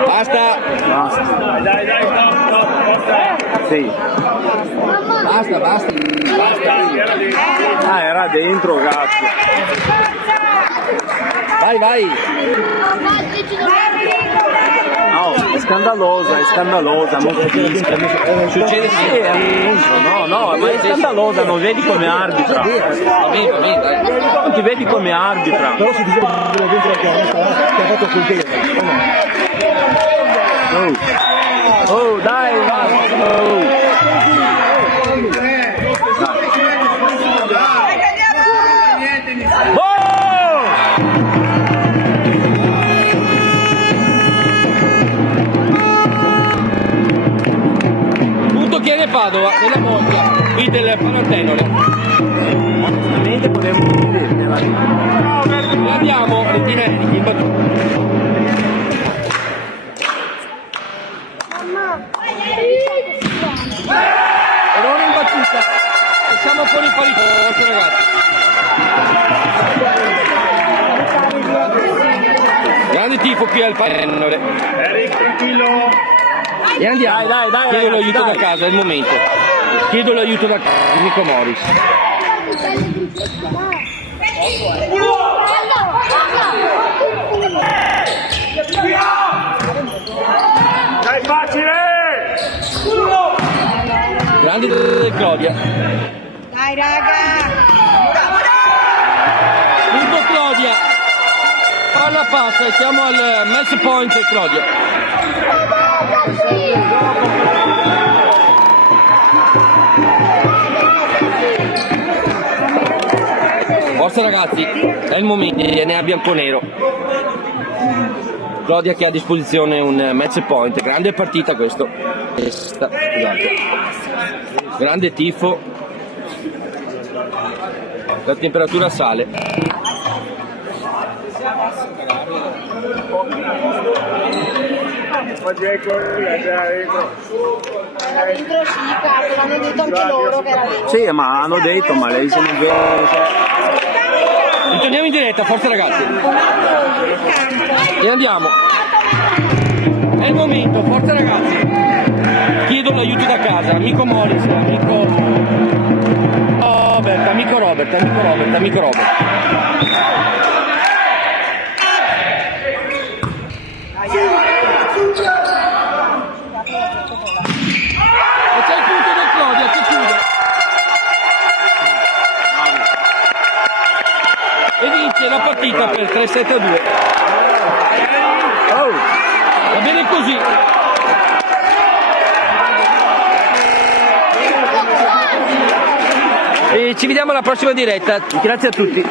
Basta. Dai, stop. Sì. Basta. Ah, era dentro, cazzo. Vai. No, è scandalosa, mo capisco. Succede Sì, sempre. è dentro, no? no, ma è scandalosa, non vedi come arbitra. Va bene, dai. Non ti vedi come arbitra. Però si dice dentro la chiamata che ha fatto quel tempo. Oh, dai, va. Oh. Punto Chiene Padova, della Moglia, qui del Palantenore. Onestamente potremmo dirla. E andiamo, Rentinelli, in battuta. Errore in battuta. E siamo fuori parità, forza ragazzi. Grande tifo qui al Palantenore. Eric, tranquillo. E andiamo, Dai, chiedo ragazzi, l'aiuto dai. da casa, è il momento. Chiedo l'aiuto da casa, Nico Morris. Dai, facile! Grande Claudia. Dai raga! Punto Claudia. Palla passa, siamo al match point Claudia. Forza ragazzi, è il momento, ne ha bianconero. Claudia che ha a disposizione un match point, grande partita questo. Scusate. Grande tifo. La temperatura sale. Dentro sì, cazzo, l'hanno detto anche loro che era dentro. Sì, ma hanno detto, ma lei se non vede. Ritorniamo in diretta, forza ragazzi. E andiamo. È il momento, forza ragazzi. Chiedo l'aiuto da casa, amico Morris, amico Robert, amico Robert, amico Robert, amico Robert. E c'è il punto del Claudia che chiude. E vince la partita per 3-7-2. Oh, Va bene così. E ci vediamo alla prossima diretta. grazie a tutti.